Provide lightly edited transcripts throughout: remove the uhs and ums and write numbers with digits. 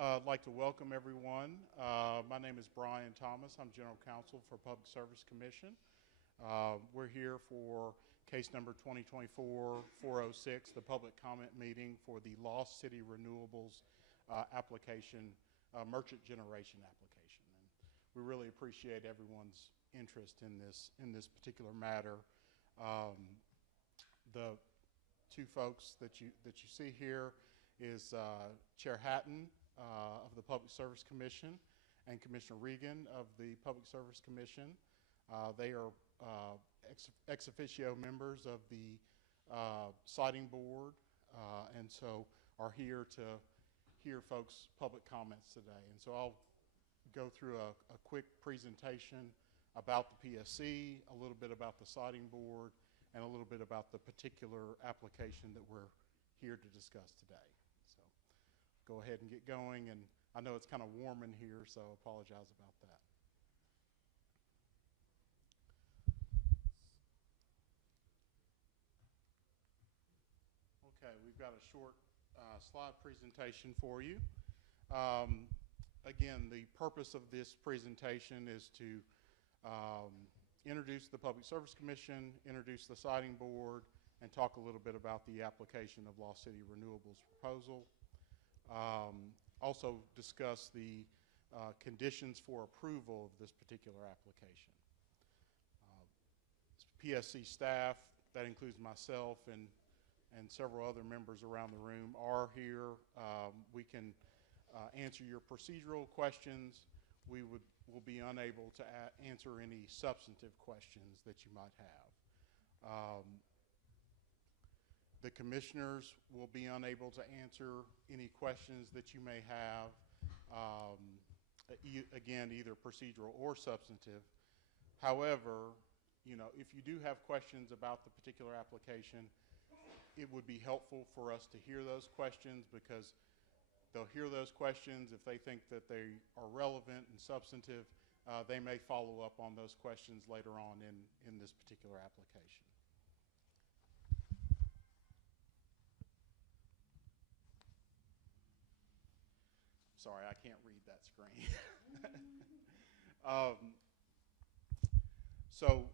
I'd like to welcome everyone. My name is Brian Thomas. I'm General Counsel for Public Service Commission. We're here for case number 2024-406, the public comment meeting for the Lost City Renewables application, merchant generation application. And we really appreciate everyone's interest in this particular matter. The two folks that you see here is Chair Hatton of the Public Service Commission and Commissioner Regan of the Public Service Commission. They are ex officio members of the siting board and so are here to hear folks' public comments today. And so I'll go through a quick presentation about the PSC, a little bit about the siting board, and a little bit about the particular application that we're here to discuss today. So go ahead and get going, and I know it's kind of warm in here, so I apologize about that. Okay, we've got a short slide presentation for you. Again, the purpose of this presentation is to introduce the Public Service Commission, introduce the siting board, and talk a little bit about the application of Lost City Renewables proposal. Also discuss the conditions for approval of this particular application. PSC staff, that includes myself and several other members around the room, are here. We can answer your procedural questions. We will be unable to answer any substantive questions that you might have. The commissioners will be unable to answer any questions that you may have, again, either procedural or substantive. However, if you do have questions about the particular application, it would be helpful for us to hear those questions, because they'll hear those questions. If they think that they are relevant and substantive, they may follow up on those questions later on in this particular application. Sorry, I can't read that screen. So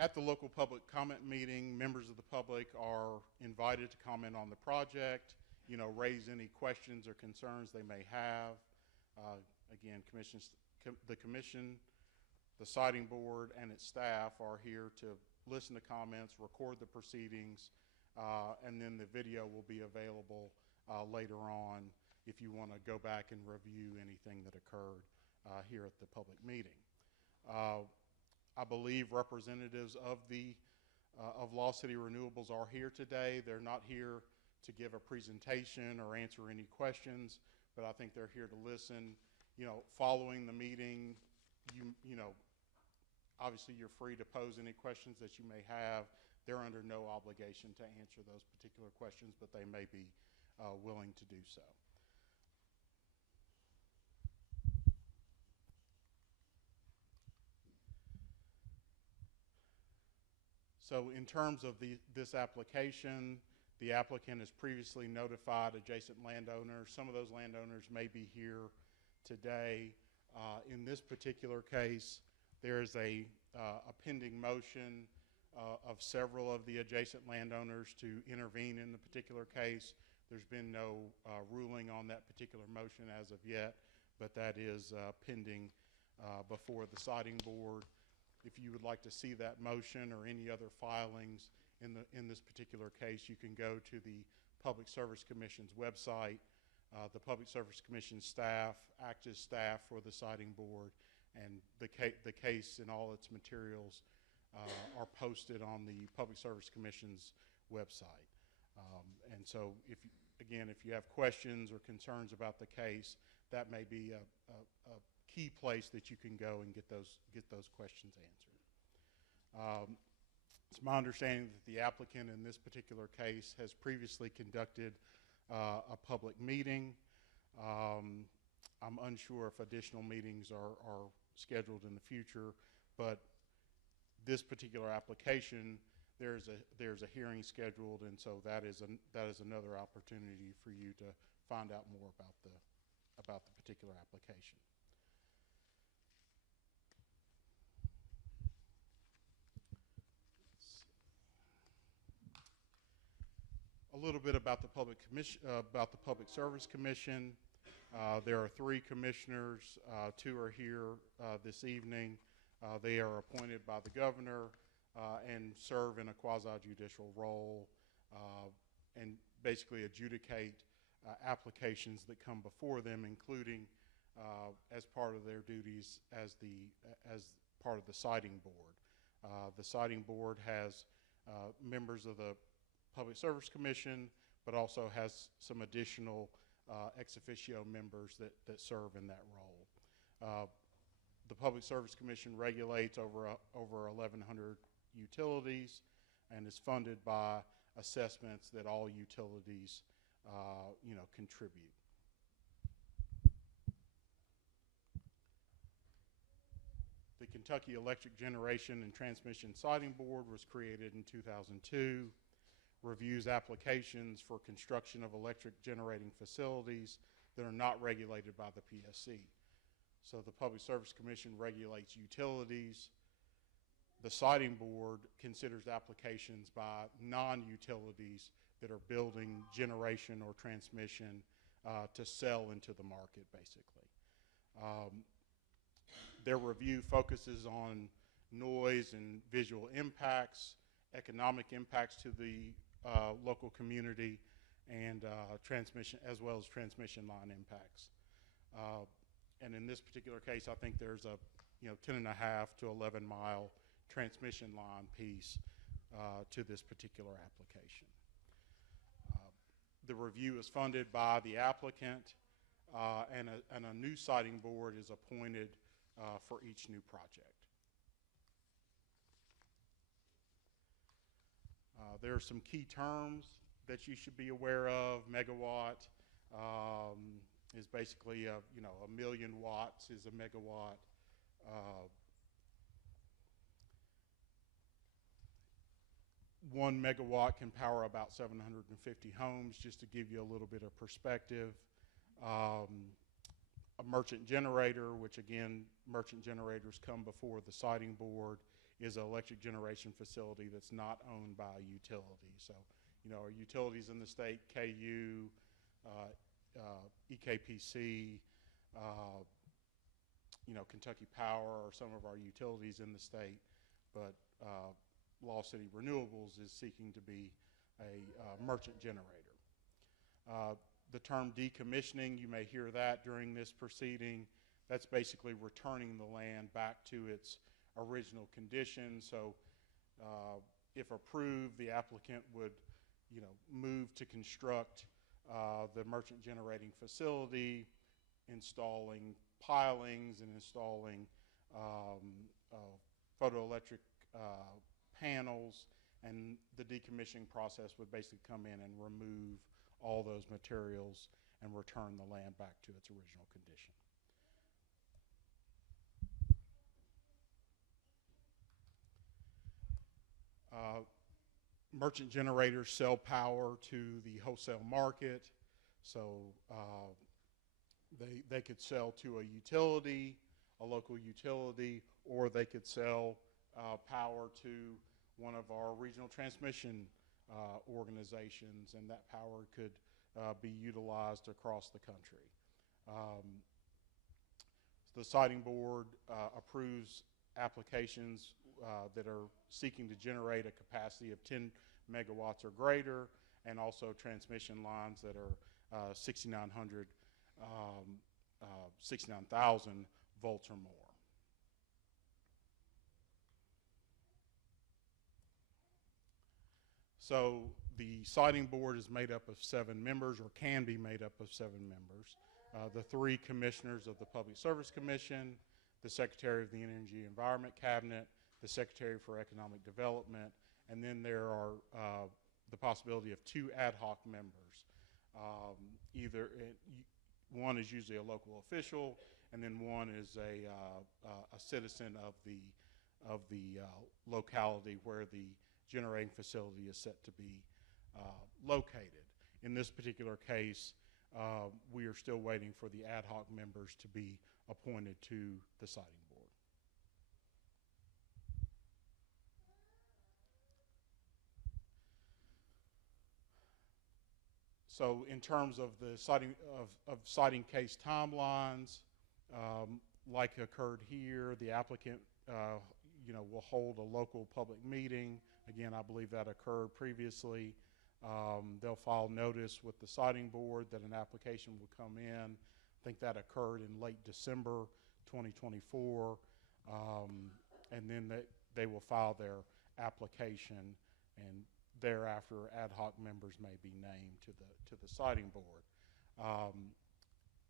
at the local public comment meeting, members of the public are invited to comment on the project, raise any questions or concerns they may have. Again, the commission, the siting board, and its staff are here to listen to comments, record the proceedings, and then the video will be available later on if you want to go back and review anything that occurred here at the public meeting. I believe representatives of Lost City Renewables are here today. They're not here to give a presentation or answer any questions, but I think they're here to listen. Following the meeting, obviously you're free to pose any questions that you may have. They're under no obligation to answer those particular questions, but they may be willing to do so. So in terms of this application, the applicant has previously notified adjacent landowners. Some of those landowners may be here today. In this particular case, there is a pending motion of several of the adjacent landowners to intervene in the particular case. There's been no ruling on that particular motion as of yet, but that is pending before the siting board. If you would like to see that motion or any other filings in this particular case, you can go to the Public Service Commission's website. The Public Service Commission staff act as staff for the siting board, and the case and all its materials are posted on the Public Service Commission's website. And so, if you have questions or concerns about the case, that may be a key place that you can go and get those questions answered. It's my understanding that the applicant in this particular case has previously conducted a public meeting. I'm unsure if additional meetings are scheduled in the future, but this particular application, there's a hearing scheduled, and so that is another opportunity for you to find out more about about the particular application. A little bit about the Public Service Commission. There are 3 commissioners. 2 are here this evening. They are appointed by the governor and serve in a quasi-judicial role and basically adjudicate applications that come before them, including as part of their duties as part of the siting board. The siting board has members of the Public Service Commission, but also has some additional ex officio members that serve in that role. The Public Service Commission regulates over 1,100 utilities and is funded by assessments that all utilities contribute. The Kentucky Electric Generation and Transmission Siting Board was created in 2002, reviews applications for construction of electric generating facilities that are not regulated by the PSC. So the Public Service Commission regulates utilities. The Siting Board considers applications by non-utilities that are building generation or transmission to sell into the market, basically. Their review focuses on noise and visual impacts, economic impacts to the local community, and transmission, as well as transmission line impacts. And in this particular case, I think there's a 10.5 to 11 mile transmission line piece to this particular application. The review is funded by the applicant, and a new siting board is appointed for each new project. There are some key terms that you should be aware of. Megawatt is basically a million watts is a megawatt. 1 megawatt can power about 750 homes, just to give you a little bit of perspective. A merchant generator, which again, merchant generators come before the siting board, is an electric generation facility that's not owned by a utility. So, our utilities in the state, KU, EKPC, Kentucky Power are some of our utilities in the state, but Law City Renewables is seeking to be a merchant generator. The term decommissioning, you may hear that during this proceeding. That's basically returning the land back to its original condition. So if approved, the applicant would move to construct the merchant generating facility, installing pilings and installing photoelectric panels, and the decommissioning process would basically come in and remove all those materials and return the land back to its original condition. Merchant generators sell power to the wholesale market, so they could sell to a utility, a local utility, or they could sell power to one of our regional transmission organizations, and that power could be utilized across the country. The siting board approves applications that are seeking to generate a capacity of 10 megawatts or greater, and also transmission lines that are 69,000 volts or more. So the siting board is made up of 7 members, or can be made up of 7 members. The 3 commissioners of the Public Service Commission, the Secretary of the Energy Environment Cabinet, the Secretary for Economic Development, and then there are the possibility of 2 ad hoc members. One is usually a local official, and then one is a citizen of the locality where the generating facility is set to be located. In this particular case, we are still waiting for the ad hoc members to be appointed to the siting board. So in terms of the citing case timelines, like occurred here, the applicant will hold a local public meeting. Again, I believe that occurred previously. They'll file notice with the citing board that an application will come in. I think that occurred in late December 2024. And then they will file their application, and thereafter ad hoc members may be named to the citing board.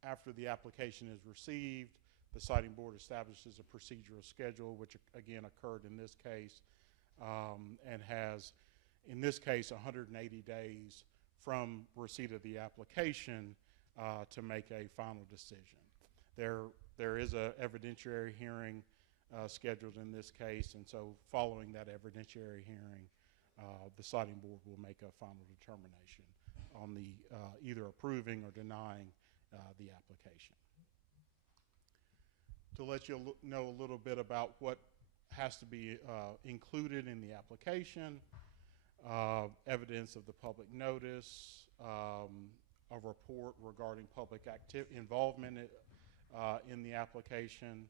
After the application is received, the citing board establishes a procedural schedule, which again occurred in this case, and has, in this case, 180 days from receipt of the application to make a final decision. There is an evidentiary hearing scheduled in this case, and so following that evidentiary hearing, the citing board will make a final determination on the either approving or denying the application. To let you know a little bit about what has to be included in the application, evidence of the public notice, a report regarding public involvement in the application,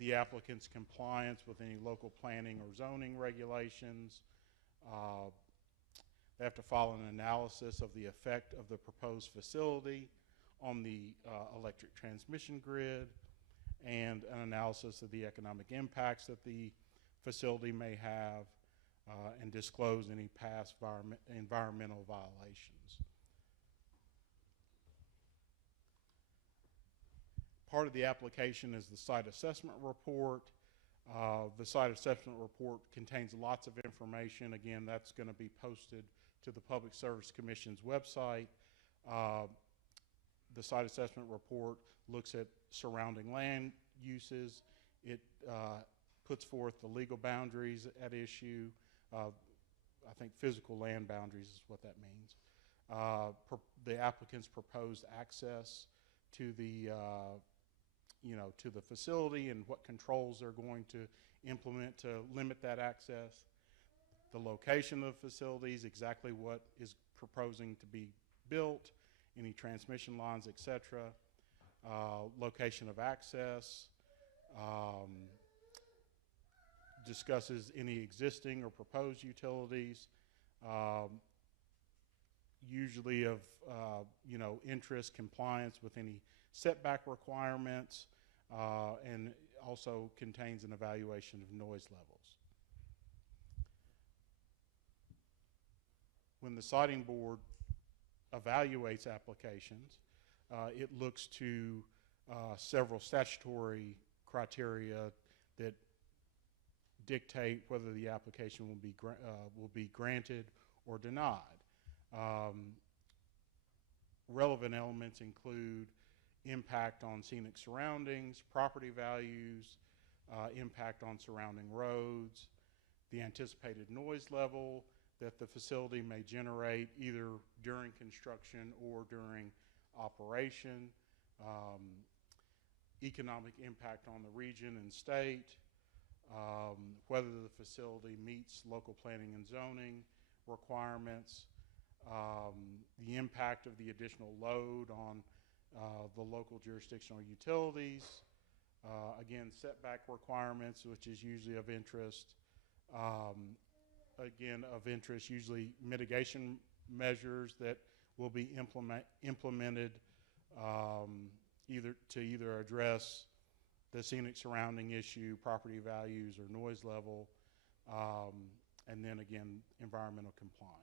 the applicant's compliance with any local planning or zoning regulations. They have to file an analysis of the effect of the proposed facility on the electric transmission grid, and an analysis of the economic impacts that the facility may have, and disclose any past environmental violations. Part of the application is the site assessment report. The site assessment report contains lots of information. Again, that's going to be posted to the Public Service Commission's website. The site assessment report looks at surrounding land uses. It puts forth the legal boundaries at issue. I think physical land boundaries is what that means. The applicant's proposed access to the to the facility and what controls they're going to implement to limit that access. The location of the facilities, exactly what is proposing to be built, any transmission lines, etc. Location of access, discusses any existing or proposed utilities, usually of interest, compliance with any setback requirements, and also contains an evaluation of noise levels. When the citing board evaluates applications, it looks to several statutory criteria that dictate whether the application will be granted or denied. Relevant elements include impact on scenic surroundings, property values, impact on surrounding roads, the anticipated noise level that the facility may generate either during construction or during operation, economic impact on the region and state, whether the facility meets local planning and zoning requirements, the impact of the additional load on the local jurisdictional utilities, again, setback requirements, which is usually of interest, usually mitigation measures that will be implemented either address the scenic surrounding issue, property values, or noise level, and then again, environmental compliance.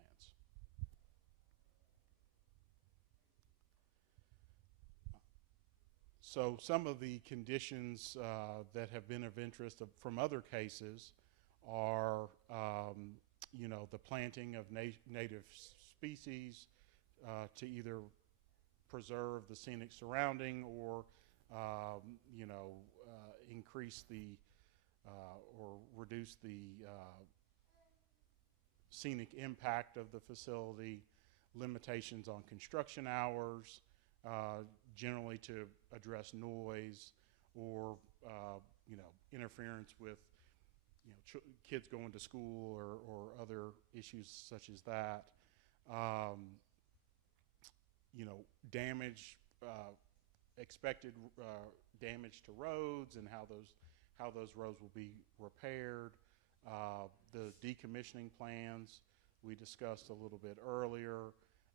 So some of the conditions that have been of interest from other cases are, the planting of native species to either preserve the scenic surrounding or, increase the or reduce the scenic impact of the facility, limitations on construction hours, generally to address noise or interference with kids going to school or other issues such as that. Damage, expected damage to roads and how those roads will be repaired. The decommissioning plans we discussed a little bit earlier,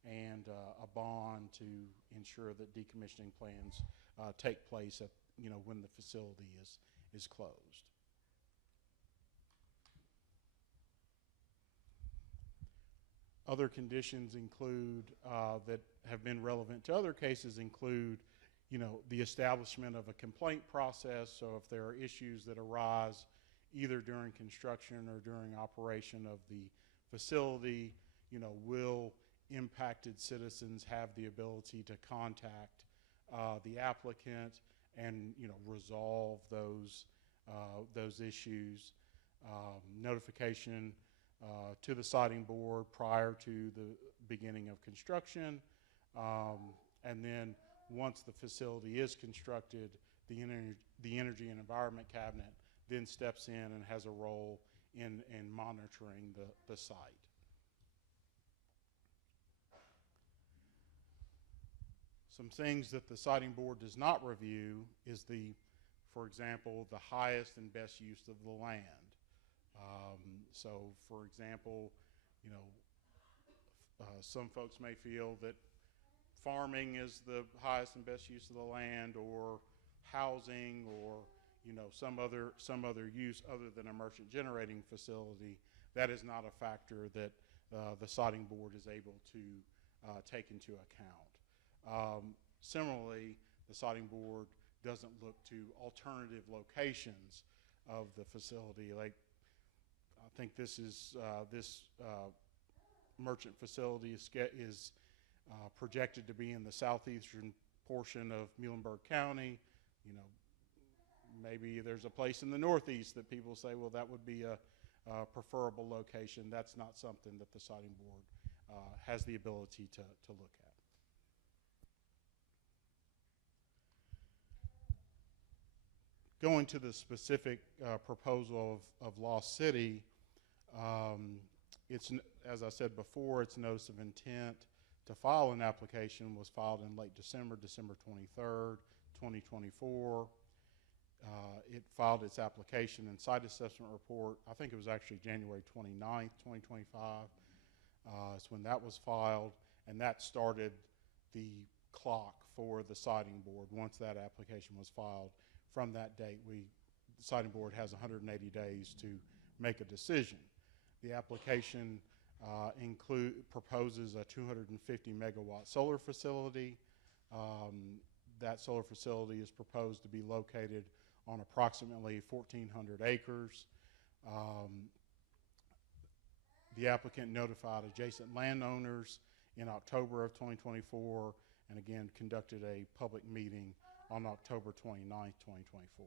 and a bond to ensure that decommissioning plans take place at when the facility is closed. Other conditions include that have been relevant to other cases include, the establishment of a complaint process. So if there are issues that arise either during construction or during operation of the facility, will impacted citizens have the ability to contact the applicant and resolve those issues. Notification to the siting board prior to the beginning of construction, and then once the facility is constructed, the Energy and Environment Cabinet then steps in and has a role in monitoring the site. Some things that the siting board does not review is for example, the highest and best use of the land. So, for example, some folks may feel that farming is the highest and best use of the land, or housing, or some other use other than a merchant generating facility. That is not a factor that the siting board is able to take into account. Similarly, the siting board doesn't look to alternative locations of the facility. Like, I think this merchant facility is projected to be in the southeastern portion of Muhlenberg County. Maybe there's a place in the northeast that people say, well, that would be a preferable location. That's not something that the siting board has the ability to look at. Going to the specific proposal of Lost City, it's, as I said before, its notice of intent to file an application was filed in late December 23rd, 2024. It filed its application and site assessment report, I think it was actually January 29th, 2025. It's when that was filed, and that started the clock for the siting board. Once that application was filed, from that date, the siting board has 180 days to make a decision. The application proposes a 250 megawatt solar facility. That solar facility is proposed to be located on approximately 1,400 acres. The applicant notified adjacent landowners in October of 2024, and again conducted a public meeting on October 29th, 2024.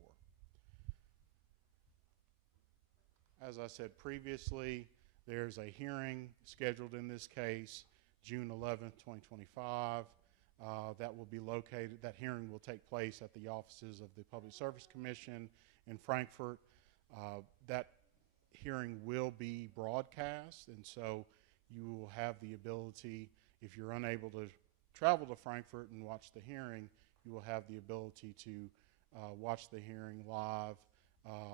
As I said previously, there's a hearing scheduled in this case, June 11th, 2025. That hearing will take place at the offices of the Public Service Commission in Frankfort. That hearing will be broadcast, and so you will have the ability, if you're unable to travel to Frankfort and watch the hearing, you will have the ability to watch the hearing live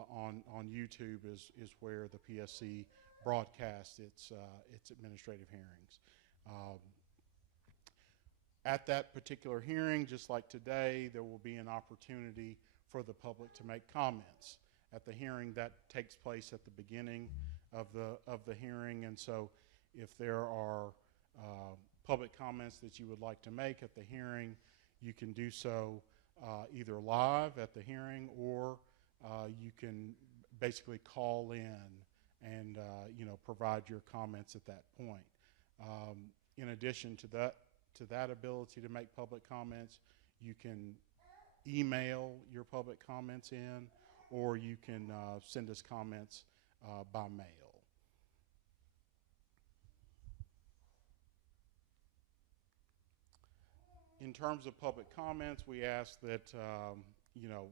on YouTube is where the PSC broadcasts its administrative hearings. At that particular hearing, just like today, there will be an opportunity for the public to make comments. At the hearing, that takes place at the beginning of the hearing, and so if there are public comments that you would like to make at the hearing, you can do so either live at the hearing, or you can basically call in and provide your comments at that point. In addition to that ability to make public comments, you can email your public comments in, or you can send us comments by mail. In terms of public comments, we ask that, you know,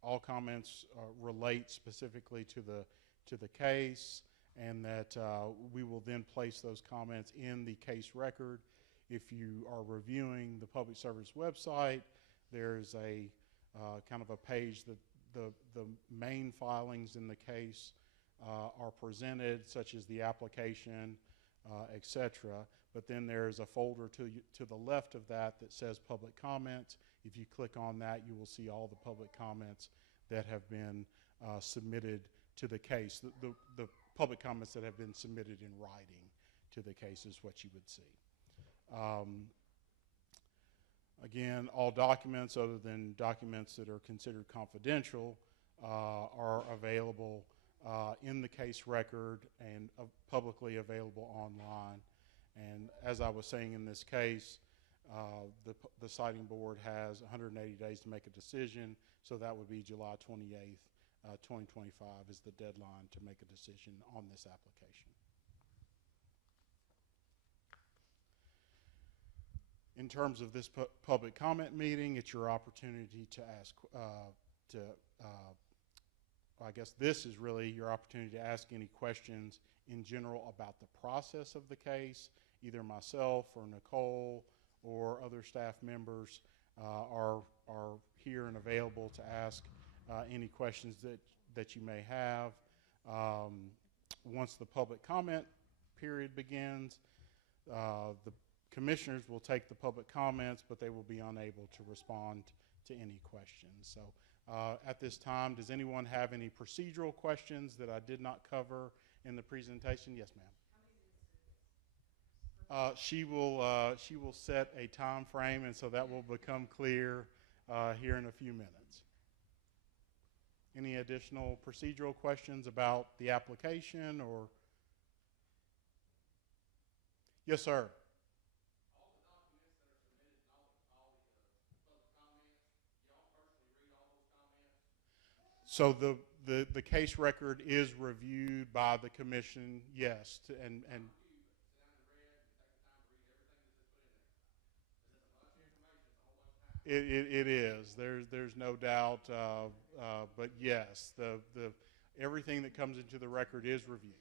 all comments relate specifically to the case, and that we will then place those comments in the case record. If you are reviewing the public service website, there's a kind of a page that the main filings in the case are presented, such as the application, etc. But then there's a folder to the left of that says public comments. If you click on that, you will see all the public comments that have been submitted to the case. The public comments that have been submitted in writing to the case is what you would see. Again, all documents other than documents that are considered confidential are available in the case record and publicly available online. And as I was saying, in this case, the citing board has 180 days to make a decision, so that would be July 28th, 2025 is the deadline to make a decision on this application. In terms of this public comment meeting, it's your opportunity to ask, I guess this is really your opportunity to ask any questions in general about the process of the case. Either myself or Nicole or other staff members are here and available to ask any questions that you may have. Once the public comment period begins, the commissioners will take the public comments, but they will be unable to respond to any questions. So at this time, does anyone have any procedural questions that I did not cover in the presentation? Yes, ma'am. She will set a time frame, and so that will become clear here in a few minutes. Any additional procedural questions about the application or? Yes, sir. All the documents that are submitted and all the public comments, y'all personally read all those comments? So the case record is reviewed by the commission, yes, and It is. There's no doubt, but yes, the everything that comes into the record is reviewed.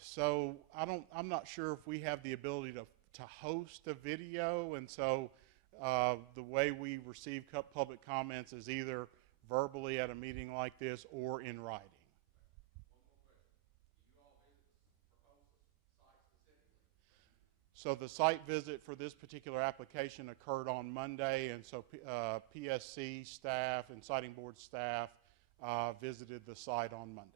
So I'm not sure if we have the ability to host a video, and so the way we receive public comments is either verbally at a meeting like this or in writing. So the site visit for this particular application occurred on Monday, and so PSC staff and siting board staff visited the site on Monday.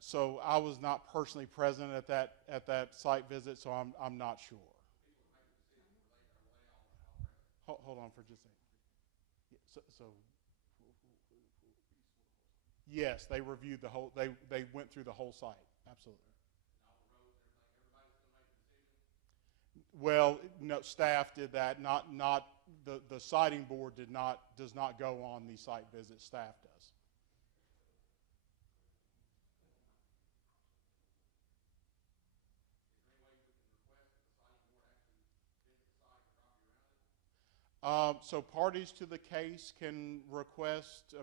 So I was not personally present at that site visit, so I'm not sure. Hold on for just a second. So yes, they reviewed the whole. They went through the whole site. Absolutely. Well, no, staff did that. Not the siting board does not go on the site visit. Staff does. So parties to the case can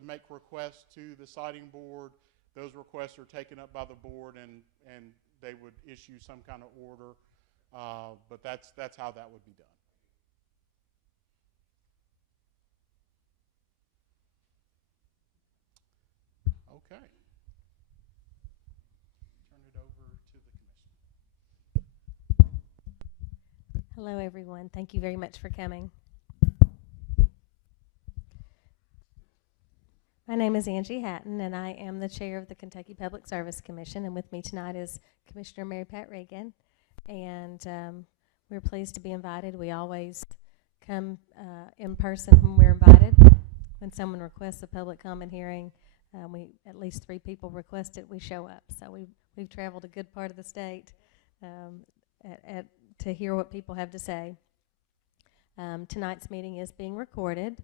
make requests to the siting board. Those requests are taken up by the board, and they would issue some kind of order. But that's how that would be done. Okay. Turn it over to the commission. Hello, everyone. Thank you very much for coming. My name is Angie Hatton, and I am the chair of the Kentucky Public Service Commission. And with me tonight is Commissioner Mary Pat Reagan. And we're pleased to be invited. We always come in person when we're invited. When someone requests a public comment hearing, at least 3 people request it, we show up. So we've traveled a good part of the state to hear what people have to say. Tonight's meeting is being recorded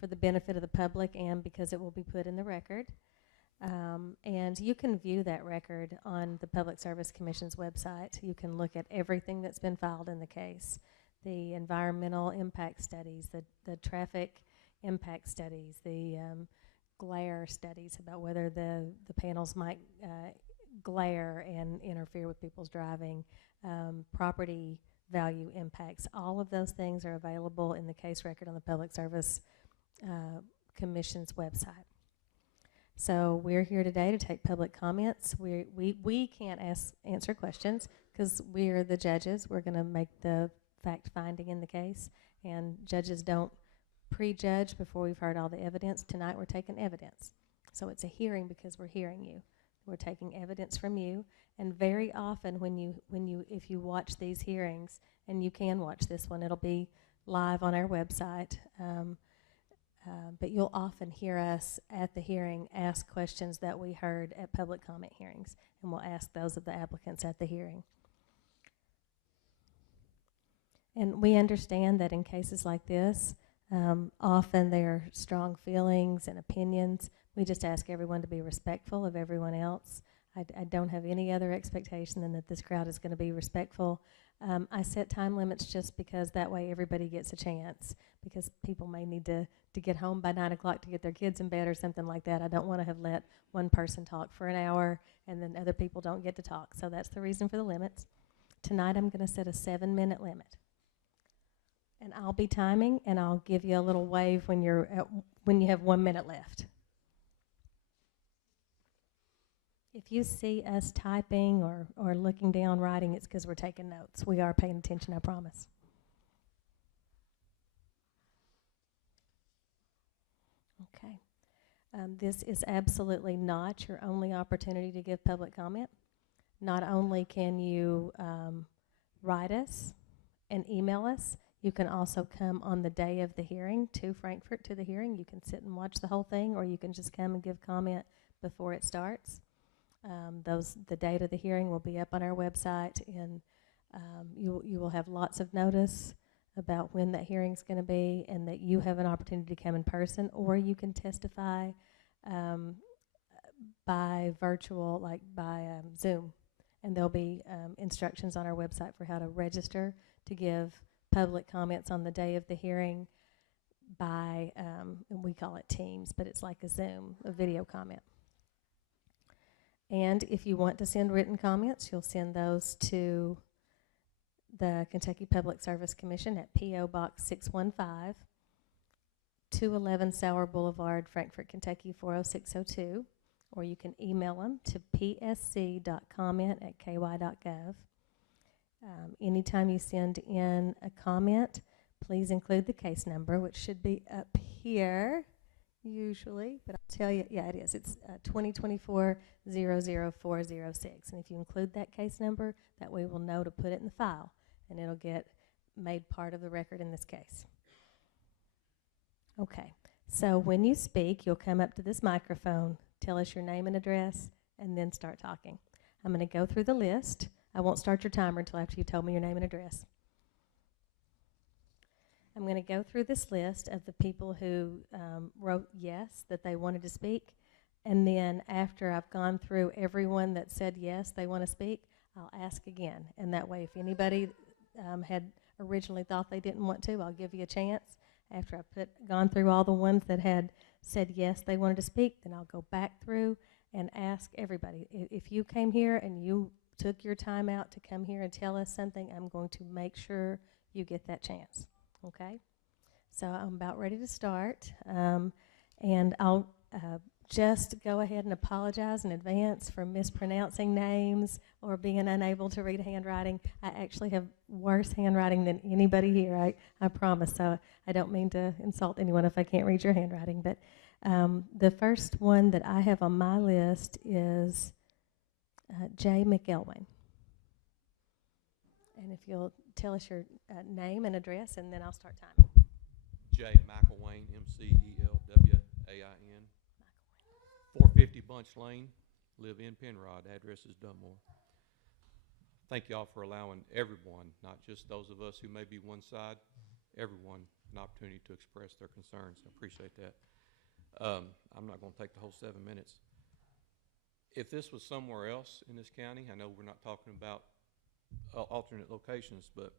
for the benefit of the public and because it will be put in the record. And you can view that record on the Public Service Commission's website. You can look at everything that's been filed in the case, the environmental impact studies, the traffic impact studies, the glare studies about whether the panels might glare and interfere with people's driving, property value impacts. All of those things are available in the case record on the Public Service Commission's website. So we're here today to take public comments. We can't answer questions because we're the judges. We're going to make the fact finding in the case, and judges don't prejudge before we've heard all the evidence. Tonight we're taking evidence. So it's a hearing because we're hearing you. We're taking evidence from you, and very often if you watch these hearings, and you can watch this one, it'll be live on our website. But you'll often hear us at the hearing ask questions that we heard at public comment hearings, and we'll ask those of the applicants at the hearing. And we understand that in cases like this, often there are strong feelings and opinions. We just ask everyone to be respectful of everyone else. I don't have any other expectation than that this crowd is going to be respectful. I set time limits just because that way everybody gets a chance, because people may need to get home by 9 o'clock to get their kids in bed or something like that. I don't want to have let one person talk for an hour and then other people don't get to talk. So that's the reason for the limits. Tonight I'm going to set a 7-minute limit. And I'll be timing, and I'll give you a little wave when you have 1 minute left. If you see us typing or looking down writing, it's because we're taking notes. We are paying attention, I promise. Okay. This is absolutely not your only opportunity to give public comment. Not only can you write us and email us, you can also come on the day of the hearing to Frankfort to the hearing. You can sit and watch the whole thing, or you can just come and give comment before it starts. The date of the hearing will be up on our website, and you will have lots of notice about when that hearing's going to be, and that you have an opportunity to come in person, or you can testify by virtual, like by Zoom. And there'll be instructions on our website for how to register to give public comments on the day of the hearing by, and we call it Teams, but it's like a Zoom, a video comment. And if you want to send written comments, you'll send those to the Kentucky Public Service Commission at P.O. Box 615, 211 Sauer Boulevard, Frankfort, Kentucky 40602, or you can email them to psc.comment@ky.gov. Anytime you send in a comment, please include the case number, which should be up here usually, but I'll tell you, yeah, it is. It's 2024-00406. And if you include that case number, that way we'll know to put it in the file, and it'll get made part of the record in this case. Okay, so when you speak, you'll come up to this microphone, tell us your name and address, and then start talking. I'm going to go through the list. I won't start your timer until after you tell me your name and address. I'm going to go through this list of the people who wrote yes, that they wanted to speak, and then after I've gone through everyone that said yes, they want to speak, I'll ask again. And that way, if anybody had originally thought they didn't want to, I'll give you a chance. After I've gone through all the ones that had said yes, they wanted to speak, then I'll go back through and ask everybody. If you came here and you took your time out to come here and tell us something, I'm going to make sure you get that chance. Okay? So I'm about ready to start, and I'll just go ahead and apologize in advance for mispronouncing names or being unable to read handwriting. I actually have worse handwriting than anybody here, I promise. So I don't mean to insult anyone if I can't read your handwriting, but the first one that I have on my list is Jay McElwain. And if you'll tell us your name and address, and then I'll start timing. J. McElwain, M-C-E-L-W-A-I-N. 450 Bunch Lane, live in Penrod, address is Dunmore. Thank y'all for allowing everyone, not just those of us who may be one side, everyone an opportunity to express their concerns. I appreciate that. I'm not going to take the whole 7 minutes. If this was somewhere else in this county, I know we're not talking about alternate locations, but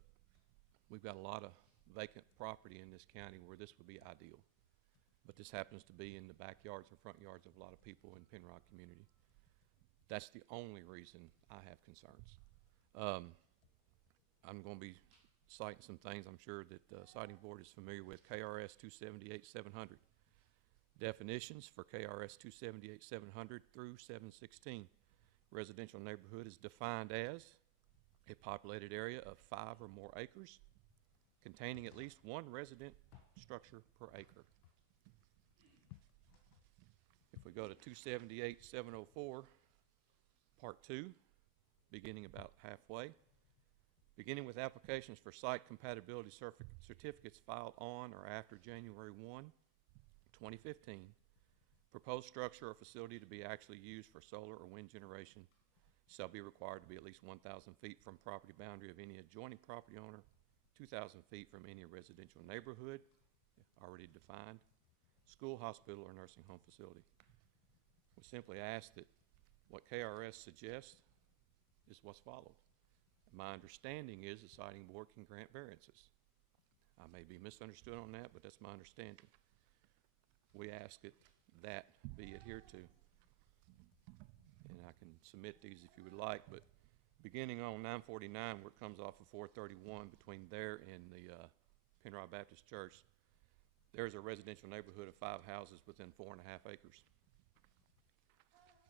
we've got a lot of vacant property in this county where this would be ideal. But this happens to be in the backyards and front yards of a lot of people in Penrod community. That's the only reason I have concerns. I'm going to be citing some things I'm sure that the citing board is familiar with. KRS 278-700. Definitions for KRS 278-700 through 716. Residential neighborhood is defined as a populated area of 5 or more acres containing at least one resident structure per acre. If we go to 278-704, Part 2, beginning about halfway, beginning with applications for site compatibility certificates filed on or after January 1, 2015, proposed structure or facility to be actually used for solar or wind generation shall be required to be at least 1,000 feet from property boundary of any adjoining property owner, 2,000 feet from any residential neighborhood, already defined, school, hospital, or nursing home facility. We simply ask that what KRS suggests is what's followed. My understanding is the citing board can grant variances. I may be misunderstood on that, but that's my understanding. We ask that be adhered to. And I can submit these if you would like, but beginning on 949 where it comes off of 431 between there and the Penrod Baptist Church, there's a residential neighborhood of 5 houses within 4.5 acres.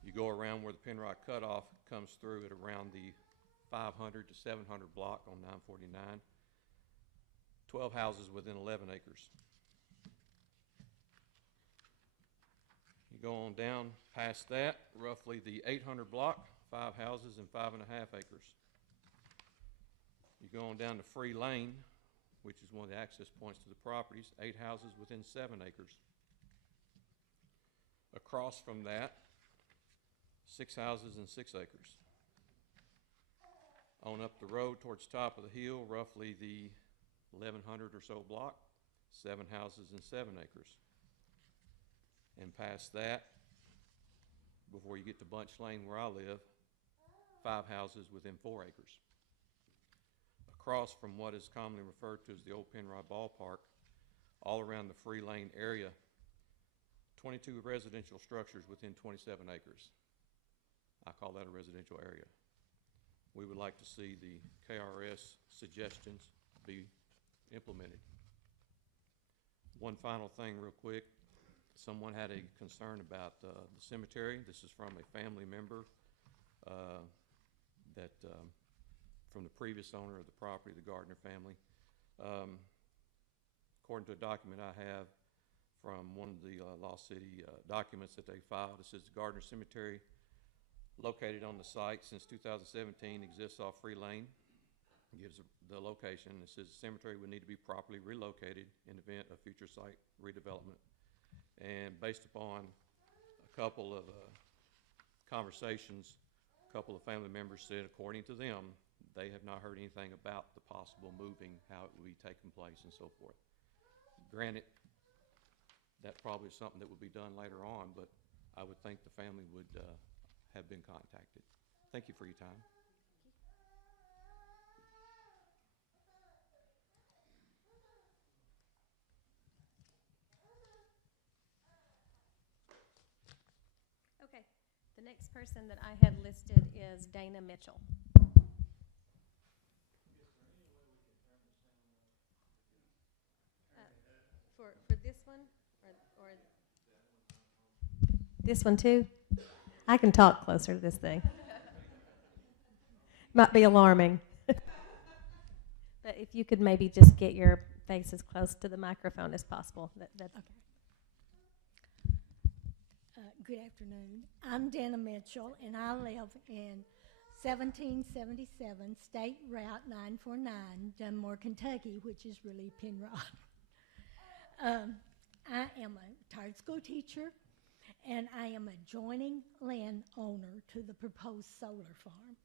You go around where the Penrod cutoff comes through at around the 500 to 700 block on 949, 12 houses within 11 acres. You go on down past that, roughly the 800 block, 5 houses and 5.5 acres. You go on down to Free Lane, which is one of the access points to the properties, 8 houses within 7 acres. Across from that, 6 houses and 6 acres. On up the road towards the top of the hill, roughly the 1,100 or so block, 7 houses and 7 acres. And past that, before you get to Bunch Lane where I live, 5 houses within 4 acres. Across from what is commonly referred to as the old Penrod Ballpark, all around the Free Lane area, 22 residential structures within 27 acres. I call that a residential area. We would like to see the KRS suggestions be implemented. One final thing real quick. Someone had a concern about the cemetery. This is from a family member from the previous owner of the property, the Gardner family. According to a document I have from one of the Lost City documents that they filed, it says the Gardner Cemetery, located on the site since 2017, exists off Free Lane. It gives the location. It says the cemetery would need to be properly relocated in the event of future site redevelopment. And based upon a couple of conversations, a couple of family members said, according to them, they have not heard anything about the possible moving, how it would be taking place, and so forth. Granted, that probably is something that would be done later on, but I would think the family would have been contacted. Thank you for your time. Okay, the next person that I had listed is Dana Mitchell. For this one, or this one too? I can talk closer to this thing. Might be alarming. But if you could maybe just get your face as close to the microphone as possible. Okay. Good afternoon. I'm Dana Mitchell, and I live in 1777 State Route 949, Dunmore, Kentucky, which is really Penrod. I am a retired school teacher, and I am adjoining landowner to the proposed solar farm.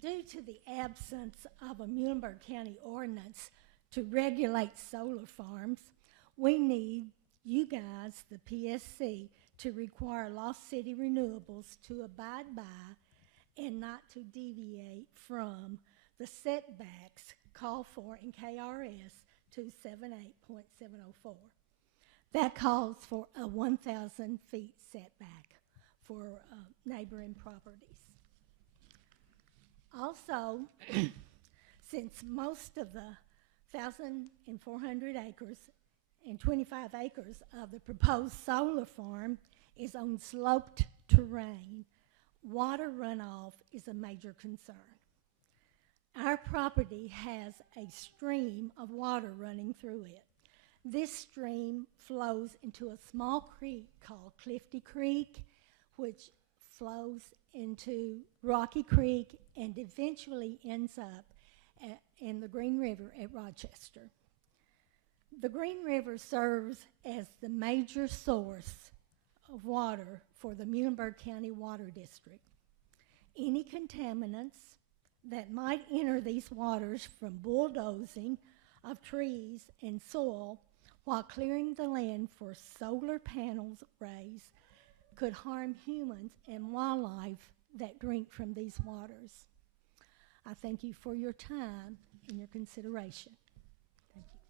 Due to the absence of a Muhlenberg County ordinance to regulate solar farms, we need you guys, the PSC, to require Lost City Renewables to abide by and not to deviate from the setbacks called for in KRS 278.704. That calls for a 1,000 feet setback for neighboring properties. Also, since most of the 1,400 acres and 25 acres of the proposed solar farm is on sloped terrain, water runoff is a major concern. Our property has a stream of water running through it. This stream flows into a small creek called Clifty Creek, which flows into Rocky Creek and eventually ends up in the Green River at Rochester. The Green River serves as the major source of water for the Muhlenberg County Water District. Any contaminants that might enter these waters from bulldozing of trees and soil while clearing the land for solar panels arrays could harm humans and wildlife that drink from these waters. I thank you for your time and your consideration. Thank you.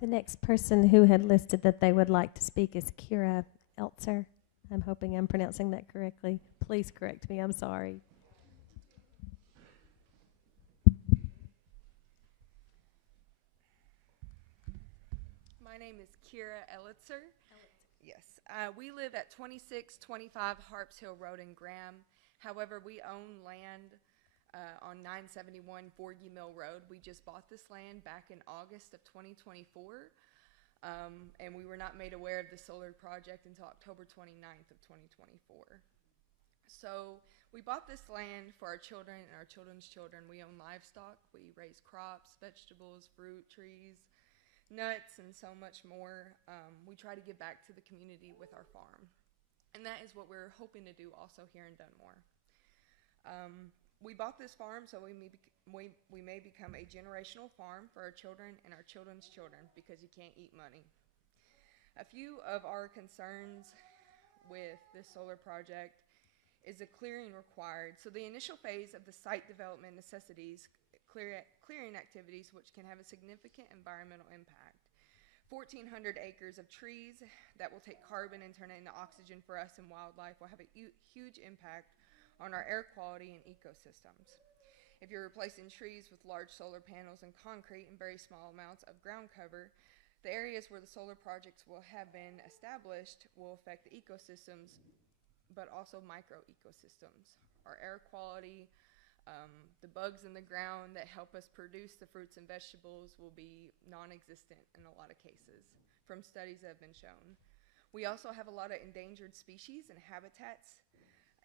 The next person who had listed that they would like to speak is Kira Eltzer. I'm hoping I'm pronouncing that correctly. Please correct me, I'm sorry. My name is Kira Elitzer. Yes. We live at 2625 Harps Hill Road in Graham. However, we own land on 971 Forgy Mill Road. We just bought this land back in August of 2024. And we were not made aware of the solar project until October 29th of 2024. So we bought this land for our children and our children's children. We own livestock. We raise crops, vegetables, fruit, trees, nuts, and so much more. We try to give back to the community with our farm. And that is what we're hoping to do also here in Dunmore. We bought this farm so we may become a generational farm for our children and our children's children, because you can't eat money. A few of our concerns with this solar project is the clearing required. So the initial phase of the site development necessitates clearing activities which can have a significant environmental impact. 1,400 acres of trees that will take carbon and turn it into oxygen for us and wildlife will have a huge impact on our air quality and ecosystems. If you're replacing trees with large solar panels and concrete and very small amounts of ground cover, the areas where the solar projects will have been established will affect the ecosystems, but also micro-ecosystems. Our air quality, the bugs in the ground that help us produce the fruits and vegetables will be non-existent in a lot of cases from studies that have been shown. We also have a lot of endangered species and habitats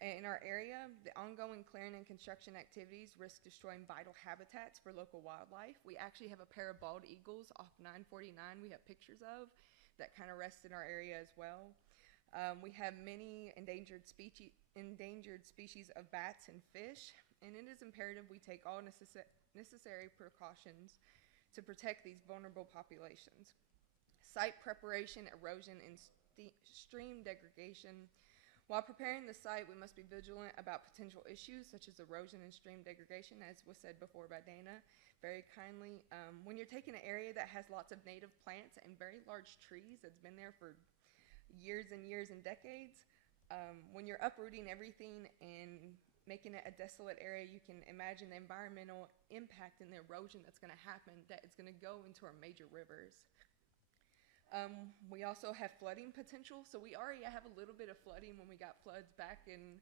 in our area. The ongoing clearing and construction activities risk destroying vital habitats for local wildlife. We actually have a pair of bald eagles off 949 we have pictures of that kind of rest in our area as well. We have many endangered species of bats and fish, and it is imperative we take all necessary precautions to protect these vulnerable populations. Site preparation, erosion, and stream degradation. While preparing the site, we must be vigilant about potential issues such as erosion and stream degradation, as was said before by Dana very kindly. When you're taking an area that has lots of native plants and very large trees that's been there for years and years and decades, when you're uprooting everything and making it a desolate area, you can imagine the environmental impact and the erosion that's going to happen, that it's going to go into our major rivers. We also have flooding potential. So we already have a little bit of flooding when we got floods back in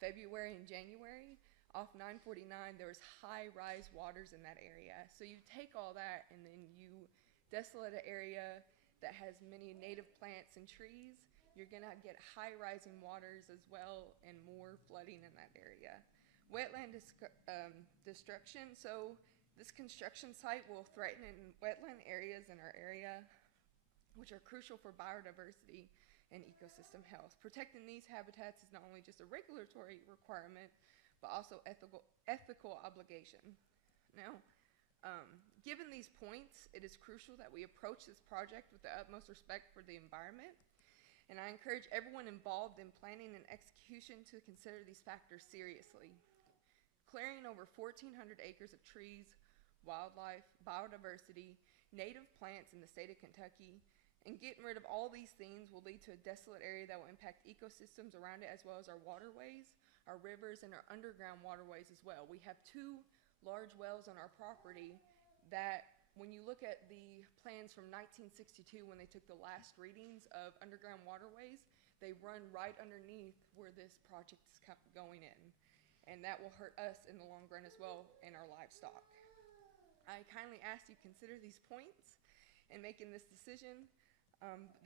February and January. Off 949, there was high rise waters in that area. So you take all that and then you desolate an area that has many native plants and trees, you're gonna get high rising waters as well and more flooding in that area. Wetland destruction. So this construction site will threaten wetland areas in our area, which are crucial for biodiversity and ecosystem health. Protecting these habitats is not only just a regulatory requirement, but also ethical obligation. Now, given these points, it is crucial that we approach this project with the utmost respect for the environment, and I encourage everyone involved in planning and execution to consider these factors seriously. Clearing over 1,400 acres of trees, wildlife, biodiversity, native plants in the state of Kentucky, and getting rid of all these things will lead to a desolate area that will impact ecosystems around it, as well as our waterways, our rivers, and our underground waterways as well. We have 2 large wells on our property that, when you look at the plans from 1962 when they took the last readings of underground waterways, they run right underneath where this project is going in. And that will hurt us in the long run as well, and our livestock. I kindly ask you consider these points in making this decision.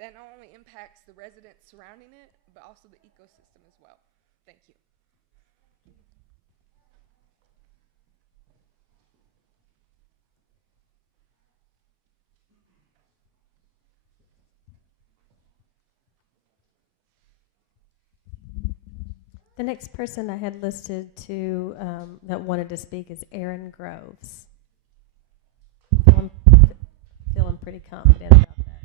That not only impacts the residents surrounding it, but also the ecosystem as well. Thank you. The next person I had listed to that wanted to speak is Aaron Groves. Feeling pretty confident about that.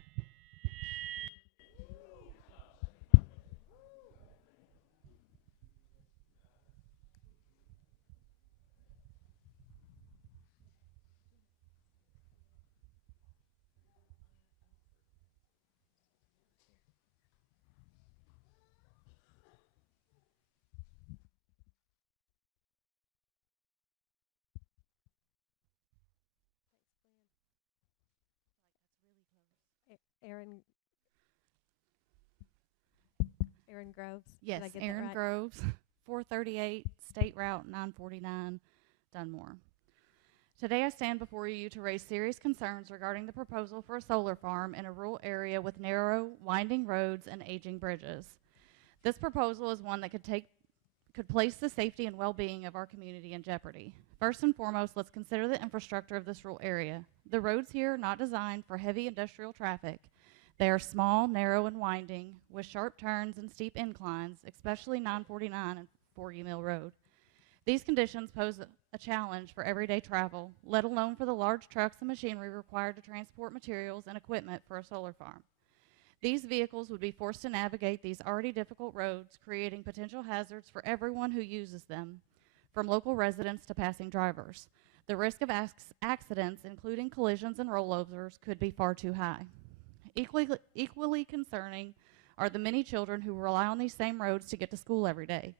Aaron Groves. Yes, Did I get Aaron that right? Groves, 438 State Route 949, Dunmore. Today I stand before you to raise serious concerns regarding the proposal for a solar farm in a rural area with narrow, winding roads and aging bridges. This proposal is one that could place the safety and well-being of our community in jeopardy. First and foremost, let's consider the infrastructure of this rural area. The roads here are not designed for heavy industrial traffic. They are small, narrow, and winding, with sharp turns and steep inclines, especially 949 and 4U Mill Road. These conditions pose a challenge for everyday travel, let alone for the large trucks and machinery required to transport materials and equipment for a solar farm. These vehicles would be forced to navigate these already difficult roads, creating potential hazards for everyone who uses them, from local residents to passing drivers. The risk of accidents, including collisions and rollovers, could be far too high. Equally concerning are the many children who rely on these same roads to get to school every day.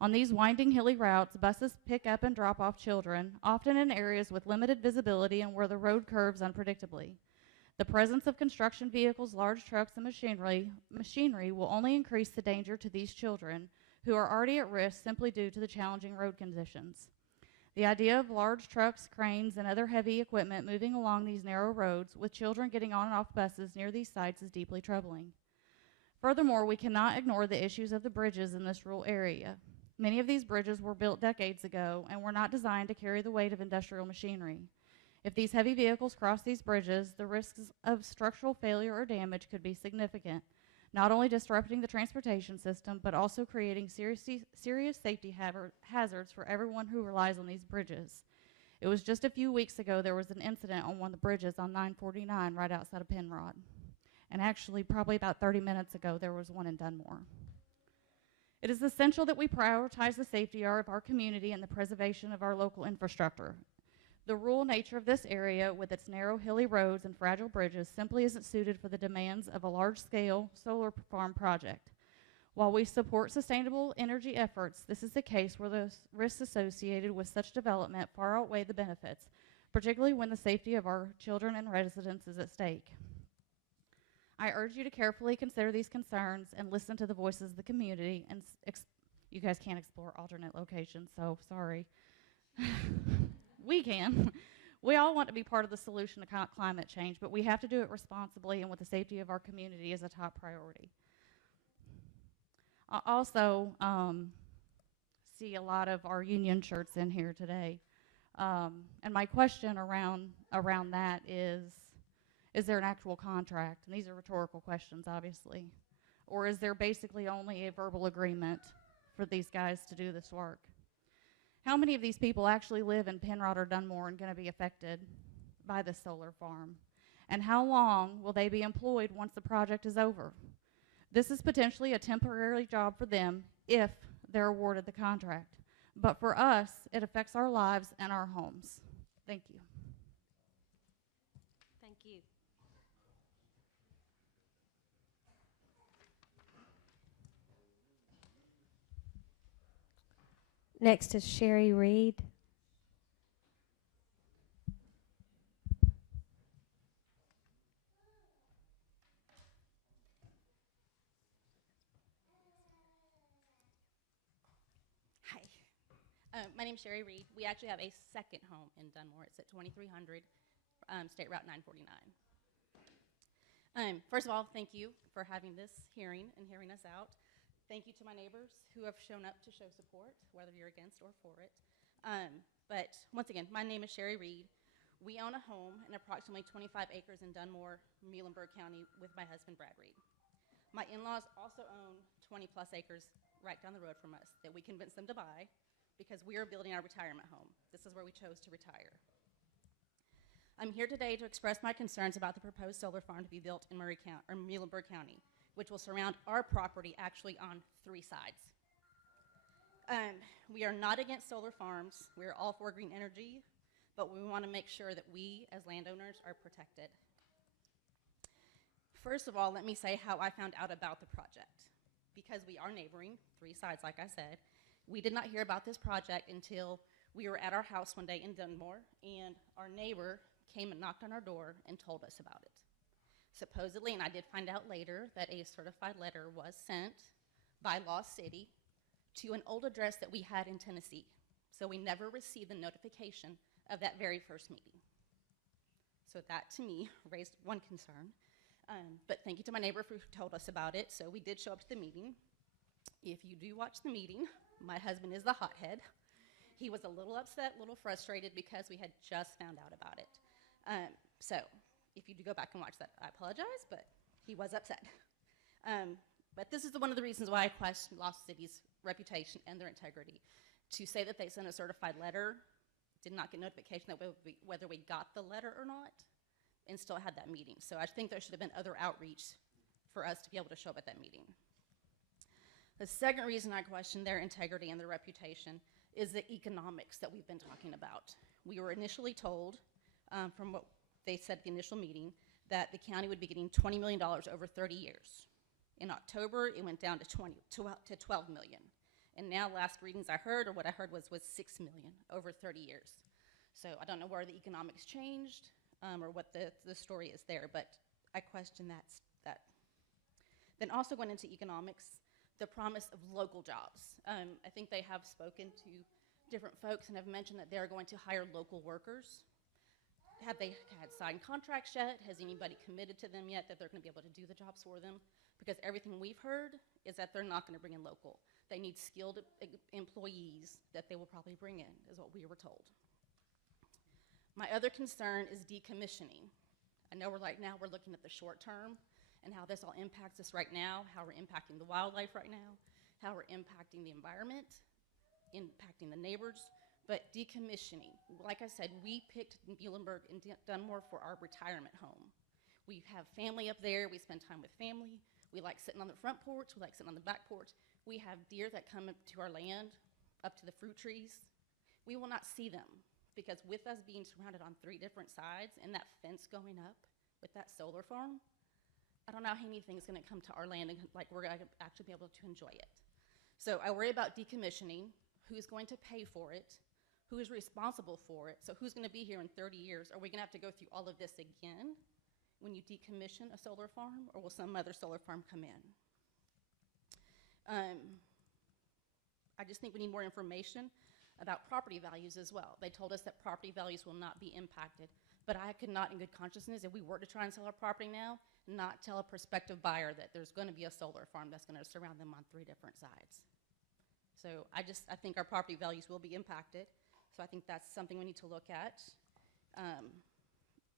On these winding, hilly routes, buses pick up and drop off children, often in areas with limited visibility and where the road curves unpredictably. The presence of construction vehicles, large trucks, and machinery will only increase the danger to these children, who are already at risk simply due to the challenging road conditions. The idea of large trucks, cranes, and other heavy equipment moving along these narrow roads with children getting on and off buses near these sites is deeply troubling. Furthermore, we cannot ignore the issues of the bridges in this rural area. Many of these bridges were built decades ago and were not designed to carry the weight of industrial machinery. If these heavy vehicles cross these bridges, the risks of structural failure or damage could be significant, not only disrupting the transportation system, but also creating serious safety hazards for everyone who relies on these bridges. It was just a few weeks ago there was an incident on one of the bridges on 949 right outside of Penrod. And actually, probably about 30 minutes ago, there was one in Dunmore. It is essential that we prioritize the safety of our community and the preservation of our local infrastructure. The rural nature of this area, with its narrow, hilly roads and fragile bridges, simply isn't suited for the demands of a large-scale solar farm project. While we support sustainable energy efforts, this is a case where the risks associated with such development far outweigh the benefits, particularly when the safety of our children and residents is at stake. I urge you to carefully consider these concerns and listen to the voices of the community. And you guys can't explore alternate locations, so sorry. We can. We all want to be part of the solution to climate change, but we have to do it responsibly and with the safety of our community as a top priority. I also see a lot of our union shirts in here today. And my question around that is there an actual contract? And these are rhetorical questions, obviously. Or is there basically only a verbal agreement for these guys to do this work? How many of these people actually live in Penrod or Dunmore and going to be affected by this solar farm? And how long will they be employed once the project is over? This is potentially a temporary job for them if they're awarded the contract. But for us, it affects our lives and our homes. Thank you. Thank you. Next is Sherry Reed. Hi, my name's Sherry Reed. We actually have a second home in Dunmore. It's at 2300 State Route 949. First of all, thank you for having this hearing and hearing us out. Thank you to my neighbors who have shown up to show support, whether you're against or for it. But once again, my name is Sherry Reed. We own a home in approximately 25 acres in Dunmore, Muhlenberg County with my husband, Brad Reed. My in-laws also own 20 plus acres right down the road from us that we convinced them to buy because we are building our retirement home. This is where we chose to retire. I'm here today to express my concerns about the proposed solar farm to be built in Muhlenberg County, which will surround our property actually on 3 sides. We are not against solar farms. We're all for green energy, but we want to make sure that we as landowners are protected. First of all, let me say how I found out about the project. Because we are neighboring, 3 sides like I said, we did not hear about this project until we were at our house one day in Dunmore, and our neighbor came and knocked on our door and told us about it. Supposedly, and I did find out later, that a certified letter was sent by Lost City to an old address that we had in Tennessee. So we never received the notification of that very first meeting. So that, to me, raised one concern. But thank you to my neighbor who told us about it. So we did show up to the meeting. If you do watch the meeting, my husband is the hothead. He was a little upset, a little frustrated because we had just found out about it. So if you do go back and watch that, I apologize, but he was upset. But this is one of the reasons why I question Lost City's reputation and their integrity. To say that they sent a certified letter, did not get notification that whether we got the letter or not, and still had that meeting. So I think there should have been other outreach for us to be able to show up at that meeting. The second reason I question their integrity and their reputation is the economics that we've been talking about. We were initially told, from what they said at the initial meeting, that the county would be getting $20 million over 30 years. In October, it went down to 12 million. And now last readings I heard, or what I heard was 6 million over 30 years. So I don't know where the economics changed, or what the story is there, but I question that. Then also going into economics, the promise of local jobs. I think they have spoken to different folks and have mentioned that they're going to hire local workers. Have they had signed contracts yet? Has anybody committed to them yet that they're going to be able to do the jobs for them? Because everything we've heard is that they're not going to bring in local. They need skilled employees that they will probably bring in, is what we were told. My other concern is decommissioning. I know right now we're looking at the short term and how this all impacts us right now, how we're impacting the wildlife right now, how we're impacting the environment, impacting the neighbors, but decommissioning. Like I said, we picked Muhlenberg and Dunmore for our retirement home. We have family up there, we spend time with family, we like sitting on the front porch, we like sitting on the back porch. We have deer that come up to our land, up to the fruit trees. We will not see them because with us being surrounded on 3 different sides and that fence going up with that solar farm, I don't know how anything's gonna come to our land and like we're gonna actually be able to enjoy it. So I worry about decommissioning, who's going to pay for it, who is responsible for it, so who's gonna be here in 30 years? Are we gonna have to go through all of this again when you decommission a solar farm, or will some other solar farm come in? I just think we need more information about property values as well. They told us that property values will not be impacted, but I could not in good consciousness, if we were to try and sell our property now, not tell a prospective buyer that there's gonna be a solar farm that's gonna surround them on 3 different sides. So I think our property values will be impacted, so I think that's something we need to look at.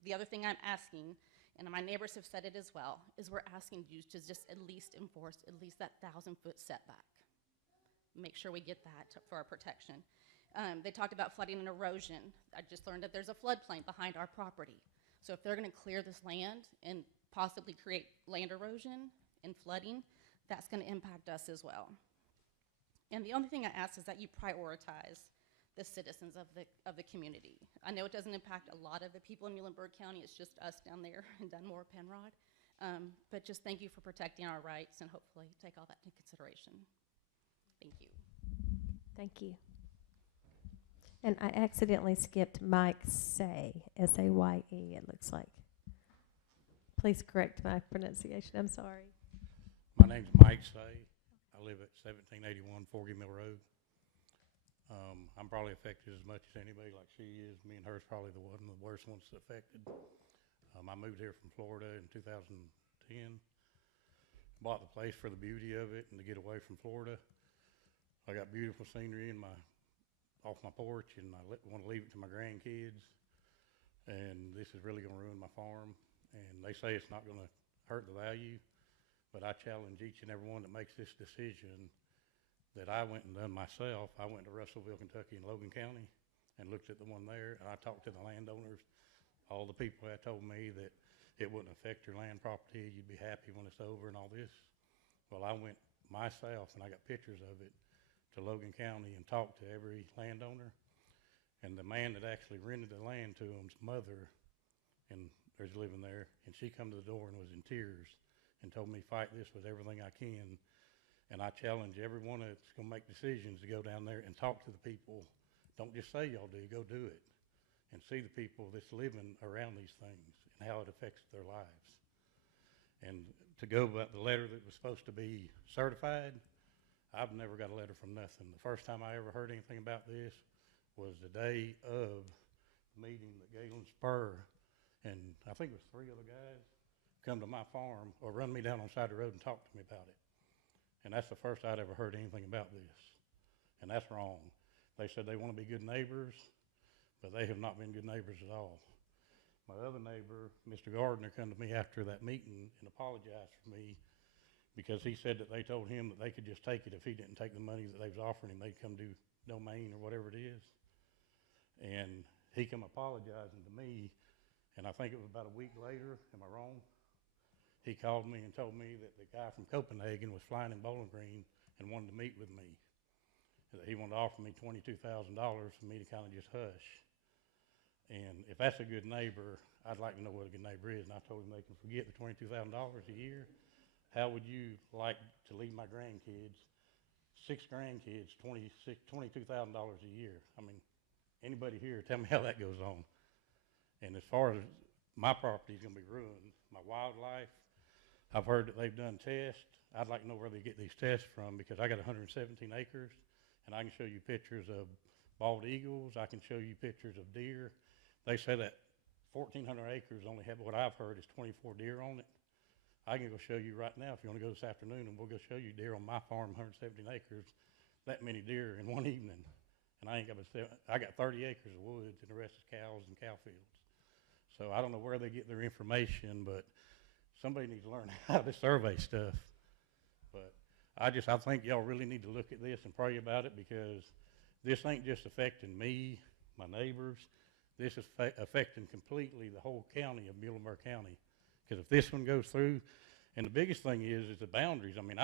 The other thing I'm asking, and my neighbors have said it as well, is we're asking you to just at least enforce at least that 1,000-foot setback. Make sure we get that for our protection. They talked about flooding and erosion. I just learned that there's a floodplain behind our property. So if they're gonna clear this land and possibly create land erosion and flooding, that's gonna impact us as well. And the only thing I ask is that you prioritize the citizens of the community. I know it doesn't impact a lot of the people in Muhlenberg County, it's just us down there in Dunmore, Penrod. But just thank you for protecting our rights and hopefully take all that into consideration. Thank you. Thank you. And I accidentally skipped Mike Say, S-A-Y-E, it looks like. Please correct my pronunciation, I'm sorry. My name's Mike Say. I live at 1781 Forgy Mill Road. I'm probably affected as much as anybody like she is. Me and her's probably one of the worst ones affected. I moved here from Florida in 2010. Bought the place for the beauty of it and to get away from Florida. I got beautiful scenery off my porch, and I want to leave it to my grandkids. And this is really going to ruin my farm. And they say it's not going to hurt the value, but I challenge each and every one that makes this decision that I went and done myself. I went to Russellville, Kentucky and Logan County and looked at the one there, and I talked to the landowners. All the people that told me that it wouldn't affect your land property, you'd be happy when it's over and all this. Well, I went myself, and I got pictures of it, to Logan County and talked to every landowner. And the man that actually rented the land to him's mother, and there's living there, and she come to the door and was in tears and told me fight this with everything I can. And I challenge every one that's going to make decisions to go down there and talk to the people. Don't just say y'all do, go do it. And see the people that's living around these things and how it affects their lives. And to go about the letter that was supposed to be certified, I've never got a letter from nothing. The first time I ever heard anything about this was the day of the meeting that Galen Spur and I think it was 3 other guys come to my farm or run me down on the side of the road and talk to me about it. And that's the first I'd ever heard anything about this. And that's wrong. They said they want to be good neighbors, but they have not been good neighbors at all. My other neighbor, Mr. Gardner, come to me after that meeting and apologized for me because he said that they told him that they could just take it if he didn't take the money that they was offering him. They'd come do domain or whatever it is. And he come apologizing to me, and I think it was about a week later, am I wrong? He called me and told me that the guy from Copenhagen was flying in Bowling Green and wanted to meet with me. That he wanted to offer me $22,000 for me to kind of just hush. And if that's a good neighbor, I'd like to know what a good neighbor is. And I told him they can forget the $22,000 a year. How would you like to leave my grandkids, 6 grandkids, $22,000 a year? I mean, anybody here, tell me how that goes on. And as far as my property is going to be ruined, my wildlife, I've heard that they've done tests. I'd like to know where they get these tests from because I got 117 acres, and I can show you pictures of bald eagles. I can show you pictures of deer. They say that 1,400 acres only have, what I've heard, is 24 deer on it. I can go show you right now if you want to go this afternoon, and we'll go show you deer on my farm, 117 acres, that many deer in one evening. And I got 30 acres of woods, and the rest is cows and cow fields. So I don't know where they get their information, but somebody needs to learn how to survey stuff. But I think y'all really need to look at this and pray about it because this ain't just affecting me, my neighbors. This is affecting completely the whole county of Muhlenberg County. Because if this one goes through, and the biggest thing is the boundaries. I mean,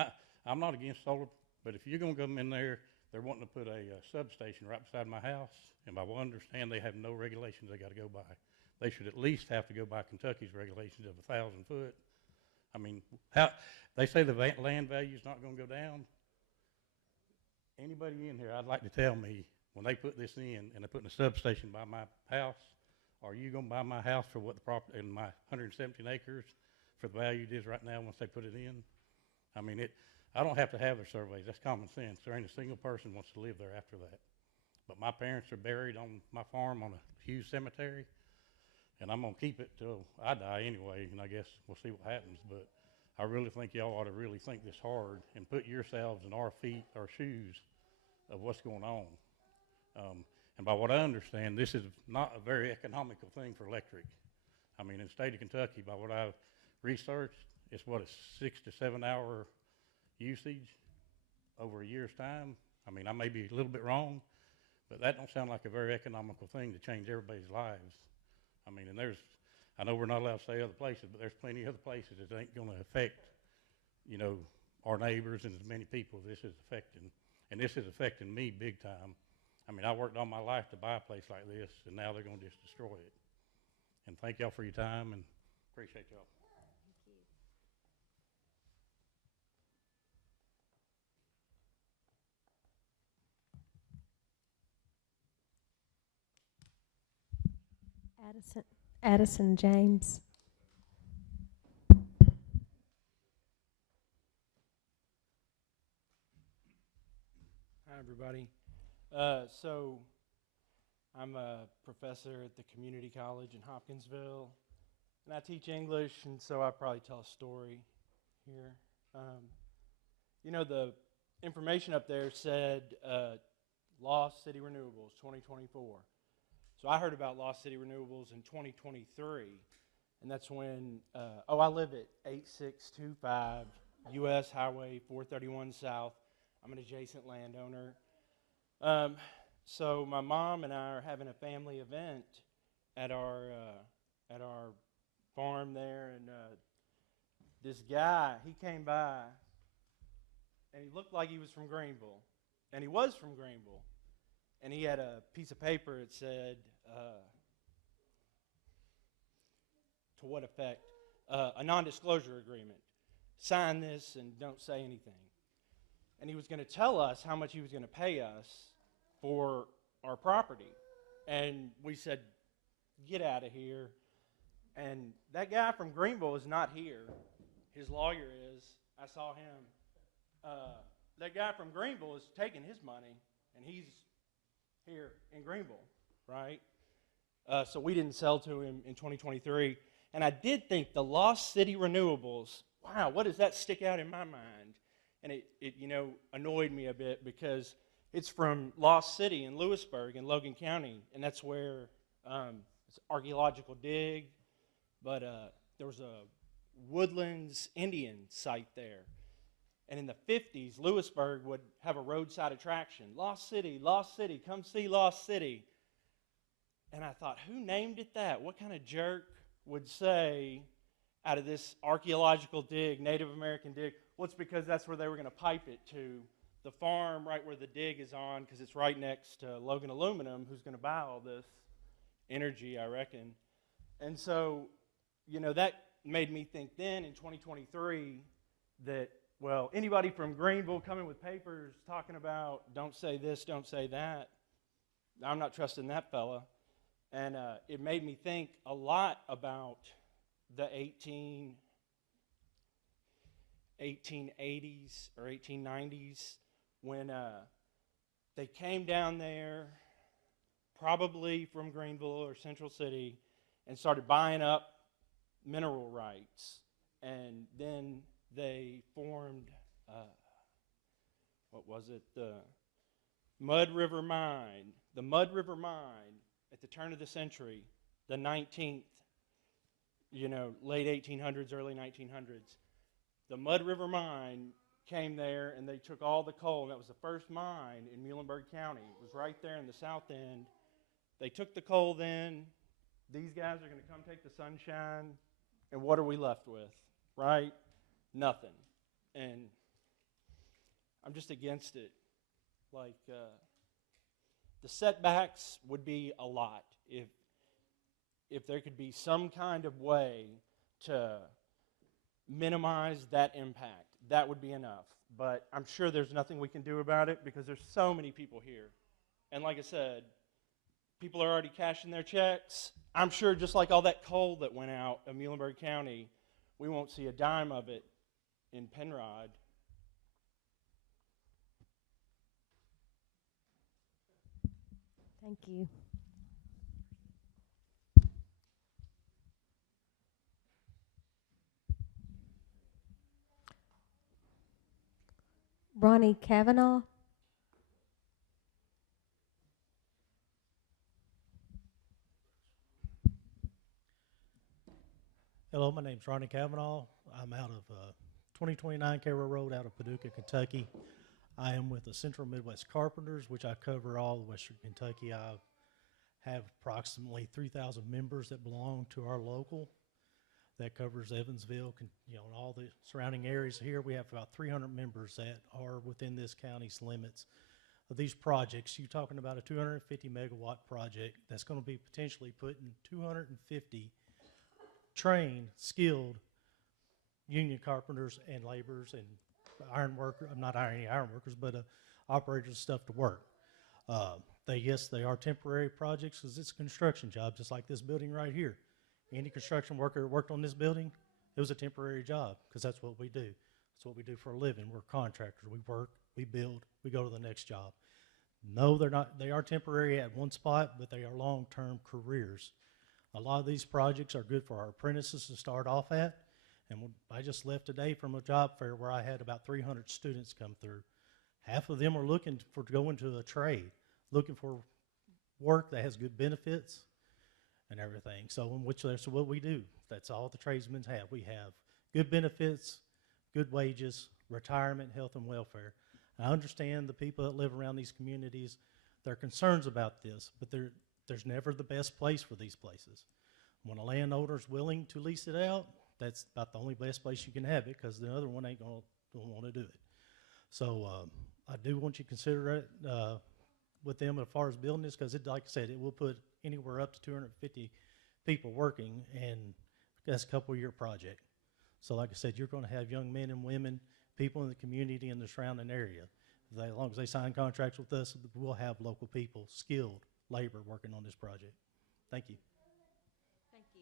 I'm not against solar, but if you're going to come in there, they're wanting to put a substation right beside my house, and by what I understand, they have no regulations they got to go by. They should at least have to go by Kentucky's regulations of 1,000 foot. I mean, they say the land value is not going to go down. Anybody in here, I'd like to tell me, when they put this in and they're putting a substation by my house, are you going to buy my house for what the property in my 117 acres for the value it is right now once they put it in? I mean, I don't have to have their surveys. That's common sense. There ain't a single person wants to live there after that. But my parents are buried on my farm on a huge cemetery. And I'm going to keep it till I die anyway, and I guess we'll see what happens. But I really think y'all ought to really think this hard and put yourselves in our shoes of what's going on. And by what I understand, this is not a very economical thing for electric. I mean, in the state of Kentucky, by what I've researched, it's a 6 to 7 hour usage over a year's time. I mean, I may be a little bit wrong, But that don't sound like a very economical thing to change everybody's lives. I mean, and I know we're not allowed to say other places, but there's plenty of other places that ain't gonna affect, you know, our neighbors and as many people this is affecting. And this is affecting me big time. I mean, I worked all my life to buy a place like this, and now they're gonna just destroy it. And thank y'all for your time, and appreciate y'all. Addison James. Hi, everybody. So I'm a professor at the community college in Hopkinsville, and I teach English, and so I probably tell a story here. You know, the information up there said Lost City Renewables 2024. So I heard about Lost City Renewables in 2023, and that's when, I live at 8625 US Highway 431 South. I'm an adjacent landowner. So my mom and I are having a family event at our farm there, and this guy, he came by, and he looked like he was from Greenville, and he was from Greenville, and he had a piece of paper that said, to what effect? A non-disclosure agreement. Sign this and don't say anything. And he was going to tell us how much he was going to pay us for our property. And we said, get out of here. And that guy from Greenville is not here. His lawyer is. I saw him. That guy from Greenville is taking his money, and he's here in Greenville, right? So we didn't sell to him in 2023. And I did think the Lost City Renewables, wow, what does that stick out in my mind? And it you know, annoyed me a bit because it's from Lost City in Lewisburg in Logan County, and that's where it's an archaeological dig, but there was a Woodlands Indian site there. And in the 50s, Lewisburg would have a roadside attraction. Lost City, come see Lost City. And I thought, who named it that? What kind of jerk would say out of this archaeological dig, Native American dig? Well, it's because that's where they were going to pipe it to the farm right where the dig is on, because it's right next to Logan Aluminum, who's going to buy all this energy, I reckon. And so, you know, that made me think then in 2023 that, well, anybody from Greenville coming with papers talking about don't say this, don't say that, I'm not trusting that fella. And it made me think a lot about the 1880s or 1890s when they came down there, probably from Greenville or Central City, and started buying up mineral rights. And then they formed, the Mud River Mine. The Mud River Mine at the turn of the century, the 19th, you know, late 1800s, early 1900s. The Mud River Mine came there, and they took all the coal, and that was the first mine in Muhlenberg County. It was right there in the south end. They took the coal then. These guys are going to come take the sunshine, and what are we left with, right? Nothing. And I'm just against it. Like, the setbacks would be a lot if there could be some kind of way to minimize that impact. That would be enough. But I'm sure there's nothing we can do about it because there's so many people here. And like I said, people are already cashing their checks. I'm sure just like all that coal that went out of Muhlenberg County, we won't see a dime of it in Penrod. Thank you. Ronnie Kavanaugh. Hello, my name's Ronnie Kavanaugh. I'm out of 2029 Carroll Road out of Paducah, Kentucky. I am with the Central Midwest Carpenters, which I cover all of Western Kentucky. I have approximately 3,000 members that belong to our local. That covers Evansville, and all the surrounding areas here. We have about 300 members that are within this county's limits of these projects. You're talking about a 250 megawatt project that's going to be potentially putting 250 trained, skilled union carpenters and laborers and iron workers, not any iron workers, but operators and stuff to work. Yes, they are temporary projects because it's a construction job, just like this building right here. Any construction worker that worked on this building, it was a temporary job because that's what we do. That's what we do for a living. We're contractors. We work, we build, we go to the next job. No, they're not. They are temporary at one spot, but they are long-term careers. A lot of these projects are good for our apprentices to start off at. And I just left today from a job fair where I had about 300 students come through. Half of them are looking to go into a trade, looking for work that has good benefits and everything. So that's what we do. That's all the tradesmen have. We have good benefits, good wages, retirement, health, and welfare. I understand the people that live around these communities, their concerns about this, but there's never the best place for these places. When a landowner is willing to lease it out, that's about the only best place you can have it because the other one ain't going to want to do it. So I do want you to consider it with them as far as building this because, like I said, it will put anywhere up to 250 people working, and that's a couple-year project. So like I said, you're going to have young men and women, people in the community in the surrounding area. As long as they sign contracts with us, we'll have local people, skilled labor working on this project. Thank you. Thank you.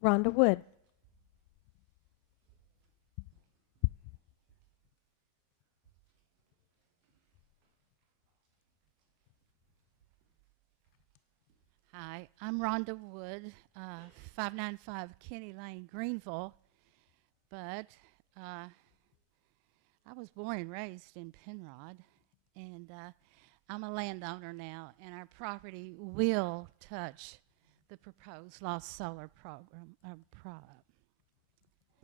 Rhonda Wood. Hi, I'm Rhonda Wood, 595 Kenny Lane, Greenville, but I was born and raised in Penrod, and I'm a landowner now, and our property will touch the proposed Lost Solar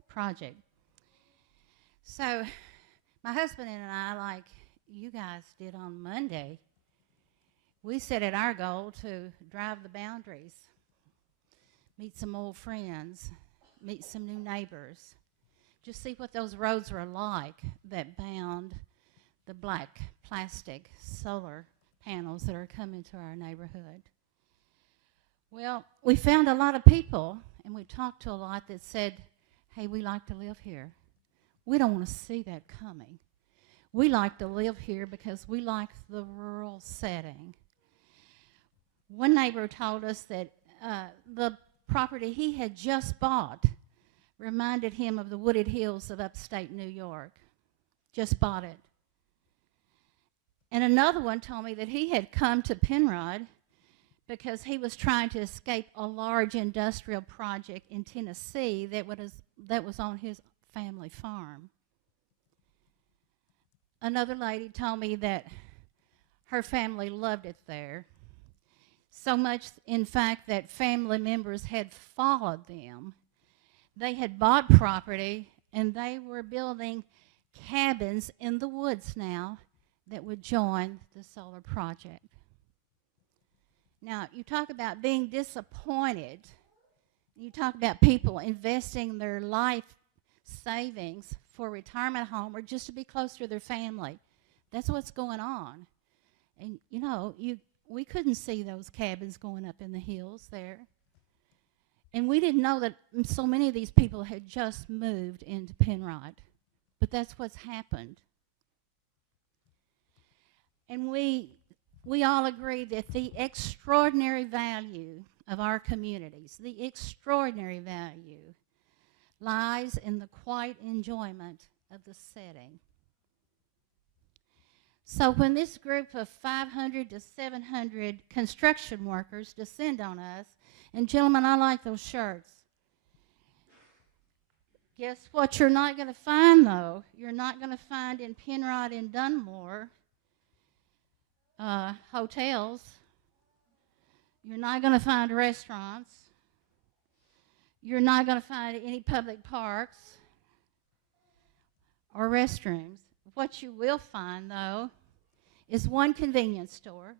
project. So my husband and I, like you guys did on Monday, we set it our goal to drive the boundaries, meet some old friends, meet some new neighbors, just see what those roads were like that bound the black plastic solar panels that are coming to our neighborhood. Well, we found a lot of people, and we talked to a lot that said, hey, we like to live here. We don't want to see that coming. We like to live here because we like the rural setting. One neighbor told us that the property he had just bought reminded him of the wooded hills of upstate New York. Just bought it. And another one told me that he had come to Penrod because he was trying to escape a large industrial project in Tennessee that was on his family farm. Another lady told me that her family loved it there. So much, in fact, that family members had followed them. They had bought property, and they were building cabins in the woods now that would join the solar project. Now, you talk about being disappointed. You talk about people investing their life savings for a retirement home or just to be close to their family. That's what's going on. And, we couldn't see those cabins going up in the hills there. And we didn't know that so many of these people had just moved into Penrod. But that's what's happened. And we all agree that the extraordinary value of our communities, the extraordinary value, lies in the quiet enjoyment of the setting. So when this group of 500 to 700 construction workers descend on us, and gentlemen, I like those shirts. Guess what you're not going to find, though? You're not going to find in Penrod and Dunmore hotels. You're not going to find restaurants. You're not going to find any public parks or restrooms. What you will find, though, is one convenience store,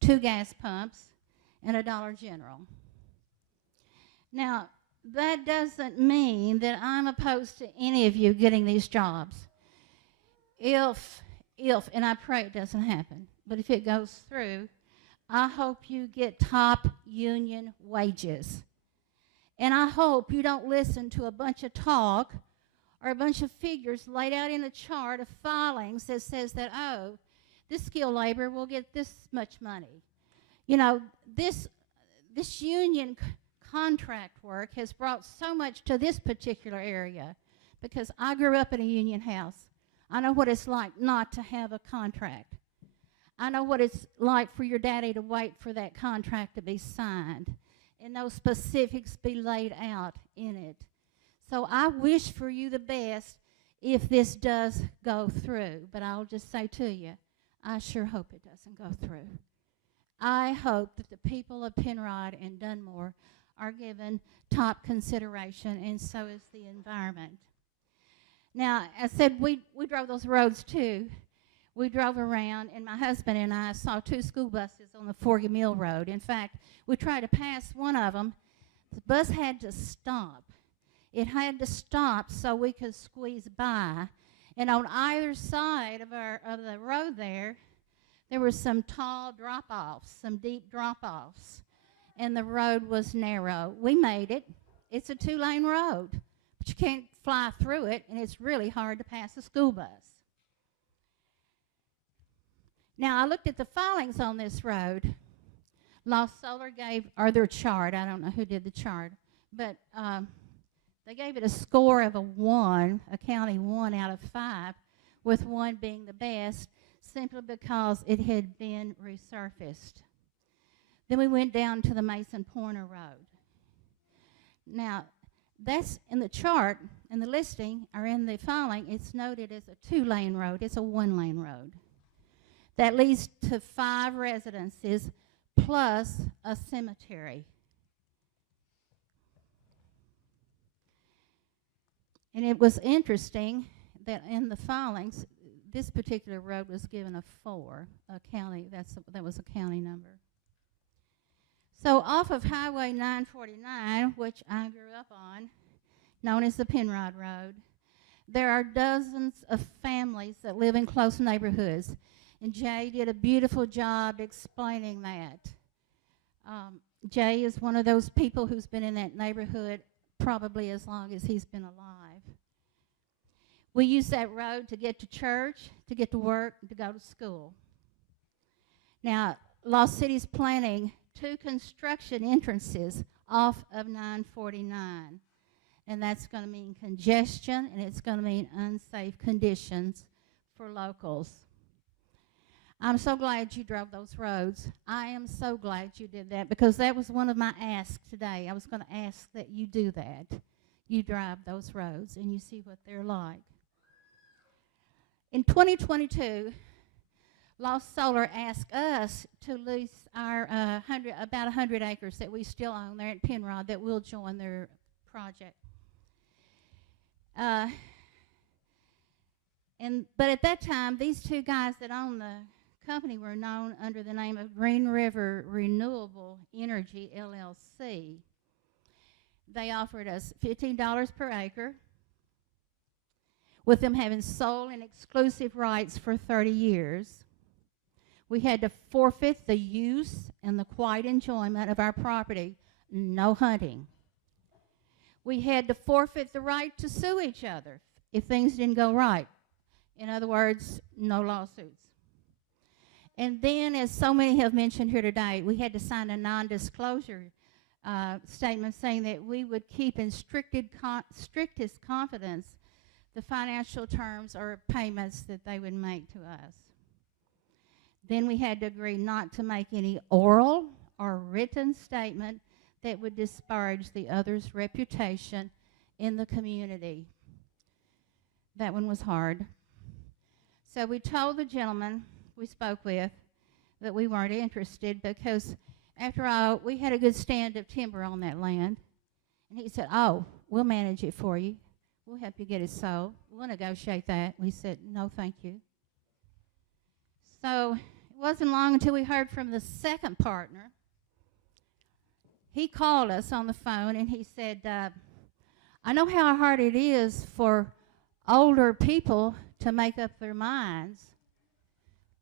2 gas pumps, and a Dollar General. Now, that doesn't mean that I'm opposed to any of you getting these jobs. If, and I pray it doesn't happen, but if it goes through, I hope you get top union wages. And I hope you don't listen to a bunch of talk or a bunch of figures laid out in a chart of filings that says that, oh, this skilled labor will get this much money. You know, this union contract work has brought so much to this particular area because I grew up in a union house. I know what it's like not to have a contract. I know what it's like for your daddy to wait for that contract to be signed and those specifics be laid out in it. So I wish for you the best if this does go through, but I'll just say to you, I sure hope it doesn't go through. I hope that the people of Penrod and Dunmore are given top consideration, and so is the environment. Now, I said we drove those roads too. We drove around, and my husband and I saw 2 school buses on the Forgy Mill Road. In fact, we tried to pass one of them. The bus had to stop. It had to stop so we could squeeze by. And on either side of the road there were some tall drop-offs, some deep drop-offs, and the road was narrow. We made it. It's a 2-lane road, but you can't fly through it, and it's really hard to pass a school bus. Now, I looked at the filings on this road. Lost Solar gave, or their chart, I don't know who did the chart, but they gave it a score of a 1, a county 1 out of 5, with 1 being the best, simply because it had been resurfaced. Then we went down to the Mason Pointer Road. Now, that's in the chart, in the listing, or in the filing, it's noted as a 2-lane road. It's a 1-lane road. That leads to 5 residences plus a cemetery. And it was interesting that in the filings, this particular road was given a 4, a county, that was a county number. So off of Highway 949, which I grew up on, known as the Penrod Road, there are dozens of families that live in close neighborhoods. And Jay did a beautiful job explaining that. Jay is one of those people who's been in that neighborhood probably as long as he's been alive. We use that road to get to church, to get to work, to go to school. Now, Lost City's planning 2 construction entrances off of 949. And that's going to mean congestion, and it's going to mean unsafe conditions for locals. I'm so glad you drove those roads. I am so glad you did that, because that was one of my asks today. I was going to ask that you do that. You drive those roads and you see what they're like. In 2022, Lost Solar asked us to lease our about 100 acres that we still own there at Penrod that will join their project. But at that time, these 2 guys that owned the company were known under the name of Green River Renewable Energy LLC. They offered us $15 per acre, with them having sole and exclusive rights for 30 years. We had to forfeit the use and the quiet enjoyment of our property, no hunting. We had to forfeit the right to sue each other if things didn't go right. In other words, no lawsuits. And then, as so many have mentioned here today, we had to sign a non-disclosure statement saying that we would keep in strictest confidence the financial terms or payments that they would make to us. Then we had to agree not to make any oral or written statement that would disparage the other's reputation in the community. That one was hard. So we told the gentleman we spoke with that we weren't interested because, after all, we had a good stand of timber on that land. And he said, oh, we'll manage it for you. We'll help you get it sold. We'll negotiate that. We said, no, thank you. So it wasn't long until we heard from the second partner. He called us on the phone and he said, I know how hard it is for older people to make up their minds.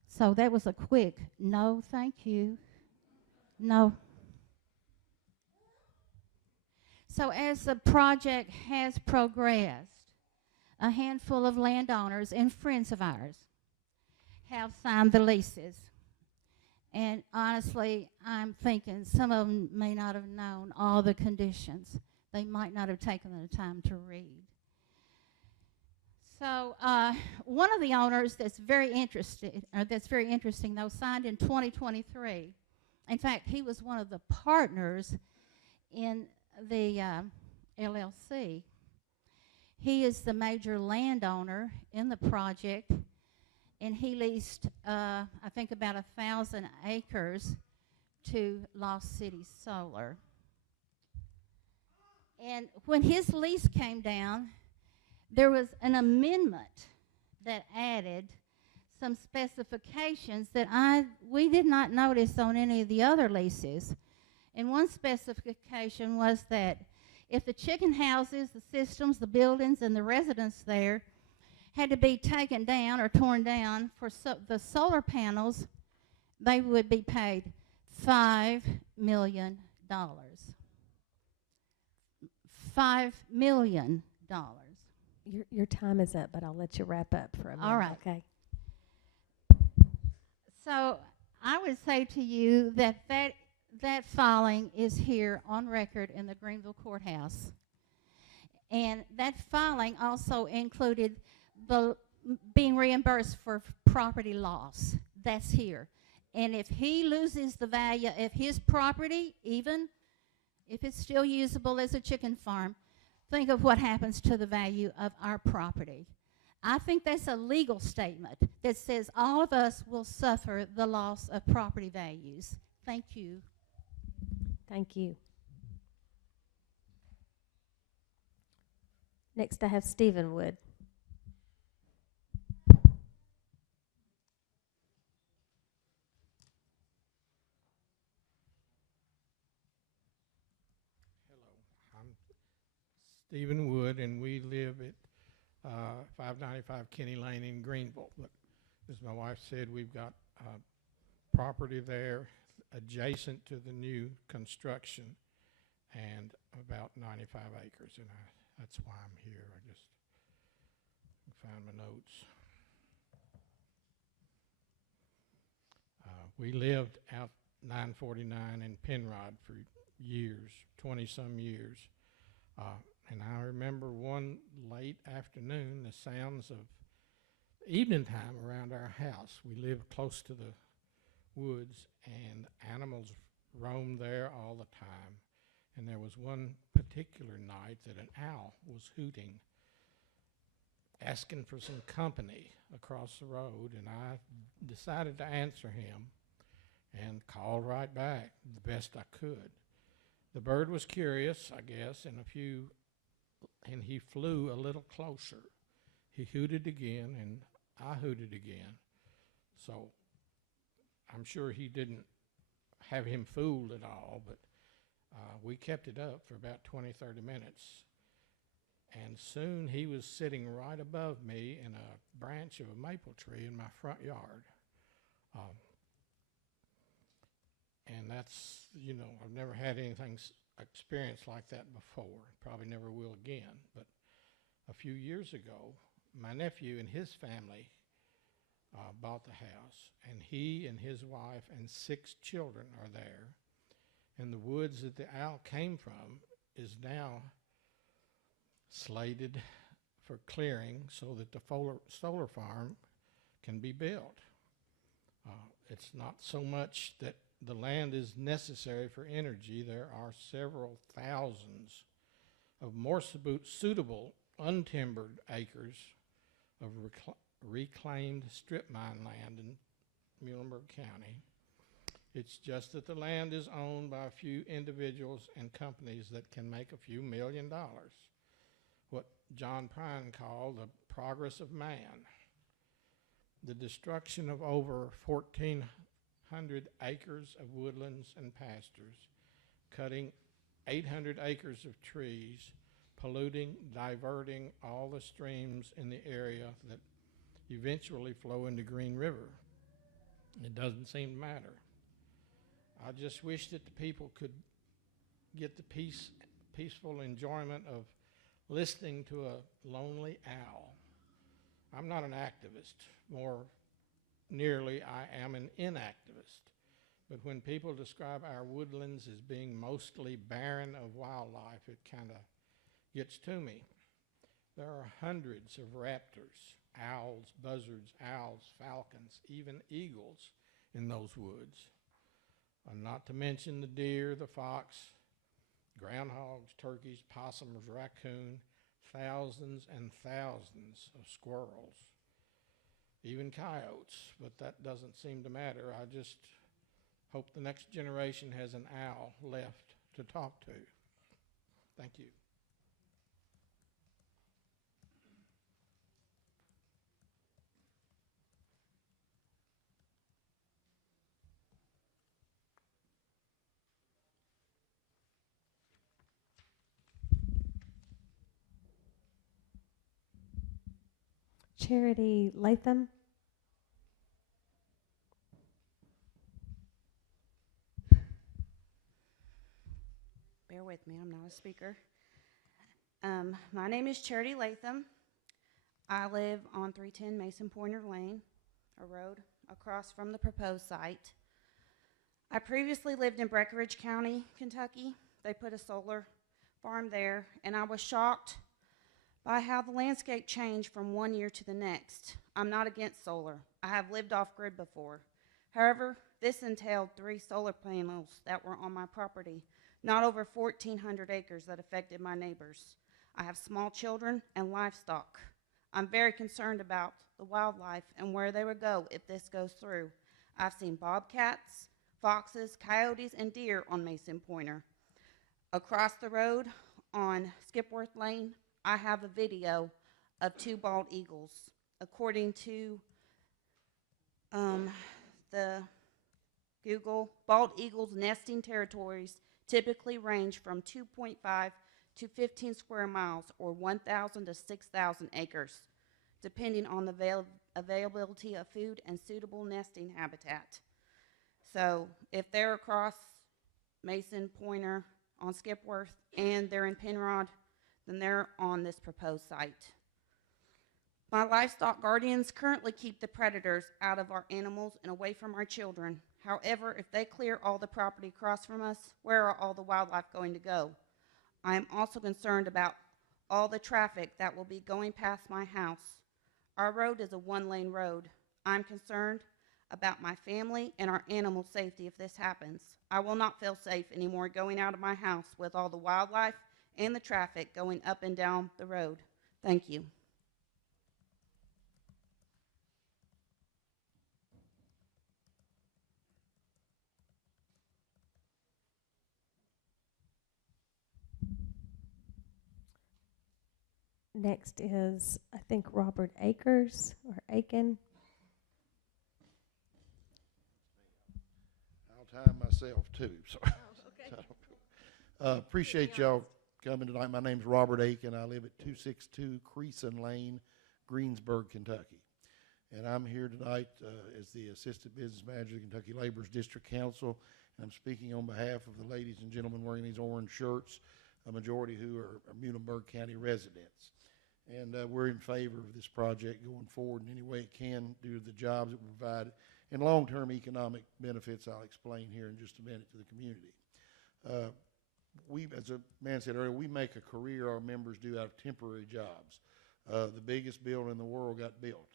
So that was a quick, no, thank you. No. So as the project has progressed, a handful of landowners and friends of ours have signed the leases. And honestly, I'm thinking some of them may not have known all the conditions. They might not have taken the time to read. So one of the owners that's very interesting, though, signed in 2023. In fact, he was one of the partners in the LLC. He is the major landowner in the project, and he leased, I think, about 1,000 acres to Lost City Solar. And when his lease came down, there was an amendment that added some specifications that we did not notice on any of the other leases. And one specification was that if the chicken houses, the systems, the buildings, and the residents there had to be taken down or torn down for the solar panels, they would be paid $5 million. $5 million. Your time is up, but I'll let you wrap up for a minute. All right. Okay. So I would say to you that filing is here on record in the Greenville courthouse. And that filing also included being reimbursed for property loss. That's here. And if he loses the value of his property, even if it's still usable as a chicken farm, think of what happens to the value of our property. I think that's a legal statement that says all of us will suffer the loss of property values. Thank you. Thank you. Next, I have Stephen Wood. Stephen Wood, and we live at 595 Kenny Lane in Greenville. But as my wife said, we've got property there adjacent to the new construction and about 95 acres, and that's why I'm here. I just found my notes. We lived out 949 in Penrod for years, 20-some years. And I remember one late afternoon, the sounds of evening time around our house. We lived close to the woods, and animals roamed there all the time. And there was one particular night that an owl was hooting, asking for some company across the road, and I decided to answer him and called right back the best I could. The bird was curious, I guess, and he flew a little closer. He hooted again, and I hooted again. So I'm sure he didn't have him fooled at all, but we kept it up for about 20, 30 minutes. And soon he was sitting right above me in a branch of a maple tree in my front yard. And that's, I've never had anything experience like that before. Probably never will again. But a few years ago, my nephew and his family bought the house, and he and his wife and 6 children are there. And the woods that the owl came from is now slated for clearing so that the solar farm can be built. It's not so much that the land is necessary for energy. There are several thousands of more suitable untimbered acres of reclaimed strip mine land in Muhlenberg County. It's just that the land is owned by a few individuals and companies that can make a few $1 million. What John Prine called the progress of man. The destruction of over 1,400 acres of woodlands and pastures, cutting 800 acres of trees, polluting, diverting all the streams in the area that eventually flow into Green River. It doesn't seem to matter. I just wish that the people could get the peaceful enjoyment of listening to a lonely owl. I'm not an activist. More nearly, I am an inactivist. But when people describe our woodlands as being mostly barren of wildlife, it kind of gets to me. There are hundreds of raptors, owls, buzzards, owls, falcons, even eagles in those woods. Not to mention the deer, the fox, groundhogs, turkeys, possums, raccoon, thousands and thousands of squirrels, even coyotes, but that doesn't seem to matter. I just hope the next generation has an owl left to talk to. Thank you. Charity Latham. Bear with me, I'm not a speaker. My name is Charity Latham. I live on 310 Mason Pointer Lane, a road across from the proposed site. I previously lived in Breckinridge County, Kentucky. They put a solar farm there, and I was shocked by how the landscape changed from one year to the next. I'm not against solar. I have lived off-grid before. However, this entailed 3 solar panels that were on my property, not over 1,400 acres that affected my neighbors. I have small children and livestock. I'm very concerned about the wildlife and where they would go if this goes through. I've seen bobcats, foxes, coyotes, and deer on Mason Pointer. Across the road on Skipworth Lane, I have a video of 2 bald eagles. According to the Google, bald eagles' nesting territories typically range from 2.5 to 15 square miles, or 1,000 to 6,000 acres, depending on the availability of food and suitable nesting habitat. So if they're across Mason Pointer on Skipworth and they're in Penrod, then they're on this proposed site. My livestock guardians currently keep the predators out of our animals and away from our children. However, if they clear all the property across from us, where are all the wildlife going to go? I am also concerned about all the traffic that will be going past my house. Our road is a 1-lane road. I'm concerned about my family and our animal safety if this happens. I will not feel safe anymore going out of my house with all the wildlife and the traffic going up and down the road. Thank you. Next is, I think, Robert Akers or Aiken. I'll time myself too. Sorry. Okay. Appreciate y'all coming tonight. My name's Robert Aiken. I live at 262 Creason Lane, Greensburg, Kentucky. And I'm here tonight as the Assistant Business Manager of the Kentucky Laborers District Council. And I'm speaking on behalf of the ladies and gentlemen wearing these orange shirts, a majority who are Muhlenberg County residents. And we're in favor of this project going forward in any way it can due to the jobs it will provide and long-term economic benefits I'll explain here in just a minute to the community. We, as a man said earlier, we make a career, our members do, out of temporary jobs. The biggest building in the world got built.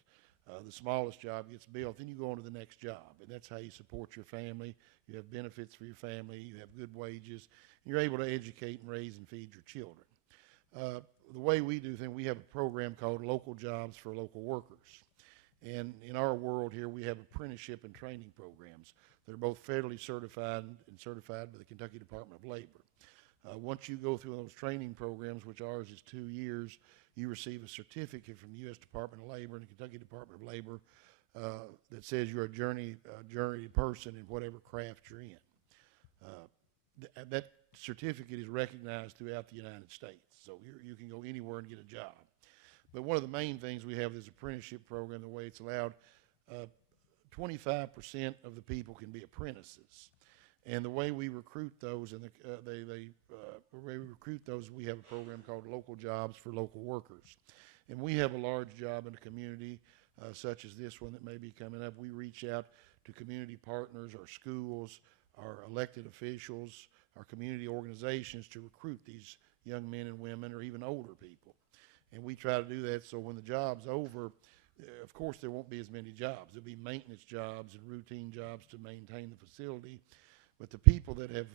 The smallest job gets built, then you go on to the next job, and that's how you support your family. You have benefits for your family, you have good wages, and you're able to educate and raise and feed your children. The way we do things, we have a program called Local Jobs for Local Workers. And in our world here, we have apprenticeship and training programs. They're both federally certified and certified by the Kentucky Department of Labor. Once you go through those training programs, which ours is 2 years, you receive a certificate from the U.S. Department of Labor and the Kentucky Department of Labor that says you're a journey person in whatever craft you're in. That certificate is recognized throughout the United States, so you can go anywhere and get a job. But one of the main things we have is apprenticeship program. The way it's allowed, 25% of the people can be apprentices. And the way we recruit those, and the way we recruit those, we have a program called Local Jobs for Local Workers. And we have a large job in the community, such as this one that may be coming up. We reach out to community partners, our schools, our elected officials, our community organizations to recruit these young men and women or even older people. And we try to do that so when the job's over, of course there won't be as many jobs. There'll be maintenance jobs and routine jobs to maintain the facility. But the people that have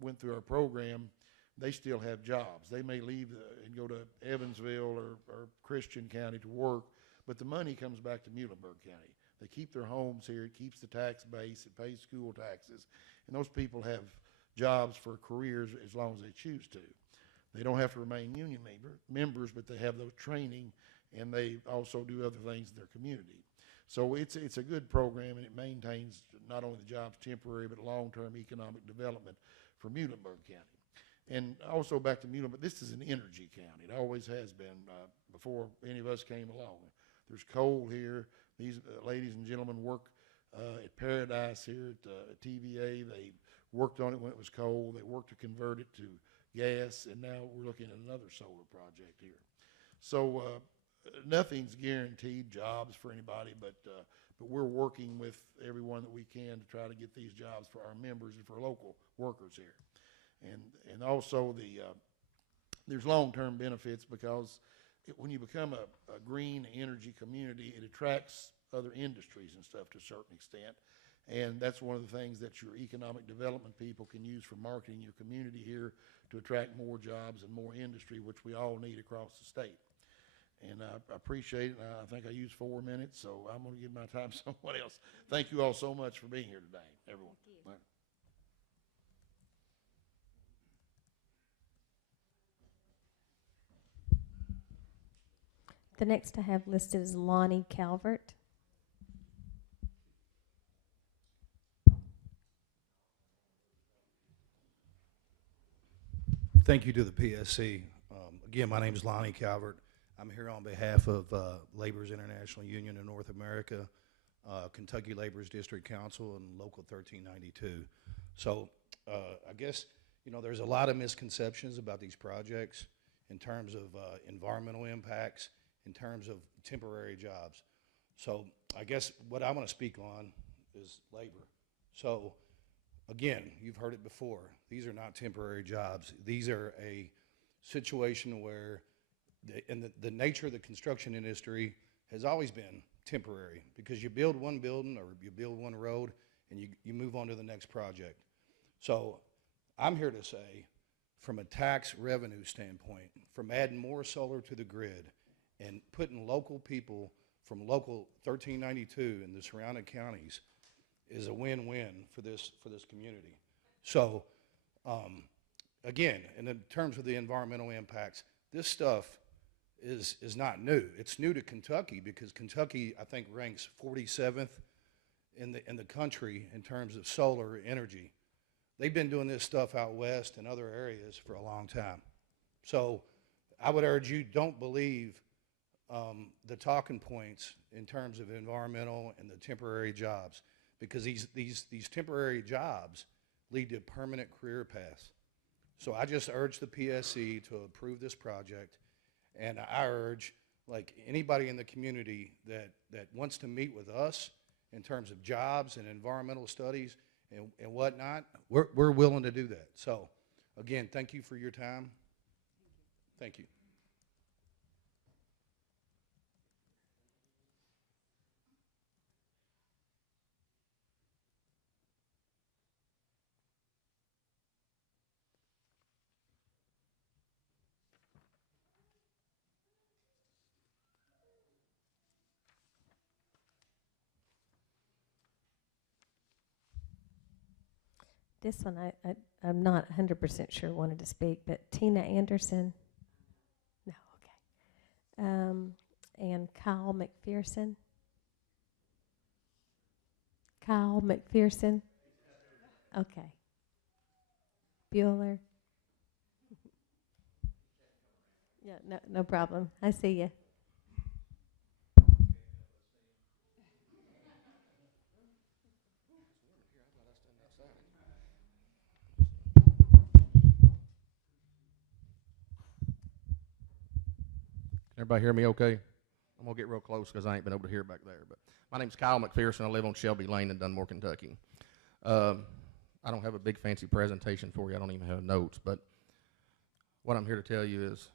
went through our program, they still have jobs. They may leave and go to Evansville or Christian County to work, but the money comes back to Muhlenberg County. They keep their homes here. It keeps the tax base. It pays school taxes. And those people have jobs for careers as long as they choose to. They don't have to remain union members, but they have those training, and they also do other things in their community. So it's a good program, and it maintains not only the jobs temporary, but long-term economic development for Muhlenberg County. And also back to Muhlenberg, this is an energy county. It always has been before any of us came along. There's coal here. These ladies and gentlemen work at Paradise here at TVA. They worked on it when it was coal. They worked to convert it to gas, and now we're looking at another solar project here. So nothing's guaranteed jobs for anybody, but we're working with everyone that we can to try to get these jobs for our members and for local workers here. And also there's long-term benefits because when you become a green energy community, it attracts other industries and stuff to a certain extent. And that's one of the things that your economic development people can use for marketing your community here to attract more jobs and more industry, which we all need across the state. And I appreciate it. I think I used 4 minutes, so I'm going to give my time to someone else. Thank you all so much for being here today, everyone. Thank you. The next I have listed is Lonnie Calvert. Thank you to the PSC. Again, my name is Lonnie Calvert. I'm here on behalf of Labor's International Union of North America, Kentucky Labor's District Council, and Local 1392. So I guess, there's a lot of misconceptions about these projects in terms of environmental impacts, in terms of temporary jobs. So I guess what I want to speak on is labor. So again, you've heard it before. These are not temporary jobs. These are a situation where the nature of the construction industry has always been temporary because you build one building or you build one road and you move on to the next project. So I'm here to say, from a tax revenue standpoint, from adding more solar to the grid and putting local people from Local 1392 in the surrounding counties is a win-win for this community. So again, in terms of the environmental impacts, this stuff is not new. It's new to Kentucky because Kentucky, I think, ranks 47th in the country in terms of solar energy. They've been doing this stuff out west and other areas for a long time. So I would urge you, don't believe the talking points in terms of environmental and the temporary jobs, because these temporary jobs lead to permanent career paths. So I just urge the PSC to approve this project, and I urge, like, anybody in the community that wants to meet with us in terms of jobs and environmental studies and whatnot, we're willing to do that. So again, thank you for your time. Thank you. this one, I'm not 100% sure wanted to speak, but Tina Anderson? No, okay. And Kyle McPherson? Kyle McPherson? Okay. Bueller? Yeah, no problem. I see you. Everybody hear me okay? I'm going to get real close because I ain't been able to hear back there. But my name's Kyle McPherson. I live on Shelby Lane in Dunmore, Kentucky. I don't have a big fancy presentation for you. I don't even have notes. But what I'm here to tell you is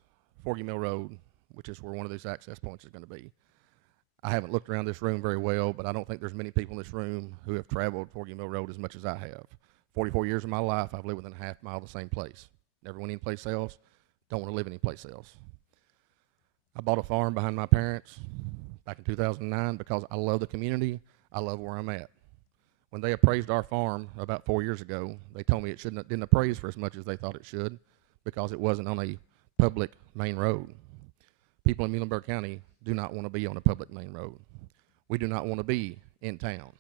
Forgy Mill Road, which is where one of these access points is going to be. I haven't looked around this room very well, but I don't think there's many people in this room who have traveled Forgy Mill Road as much as I have. 44 years of my life, I've lived within a half mile of the same place. Never went anyplace else. Don't want to live anyplace else. I bought a farm behind my parents back in 2009 because I love the community. I love where I'm at. When they appraised our farm about 4 years ago, they told me it didn't appraise for as much as they thought it should because it wasn't on a public main road. People in Muhlenberg County do not want to be on a public main road. We do not want to be in town.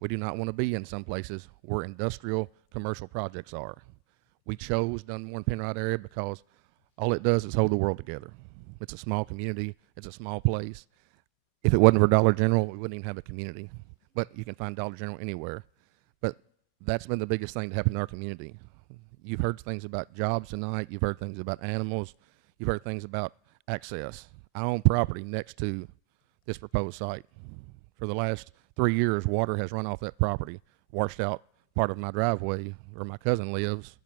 We do not want to be in some places where industrial commercial projects are. We chose Dunmore and Penrod area because all it does is hold the world together. It's a small community. It's a small place. If it wasn't for Dollar General, we wouldn't even have a community. But you can find Dollar General anywhere. But that's been the biggest thing to happen in our community. You've heard things about jobs tonight. You've heard things about animals. You've heard things about access. I own property next to this proposed site. For the last 3 years, water has run off that property, washed out part of my driveway where my cousin lives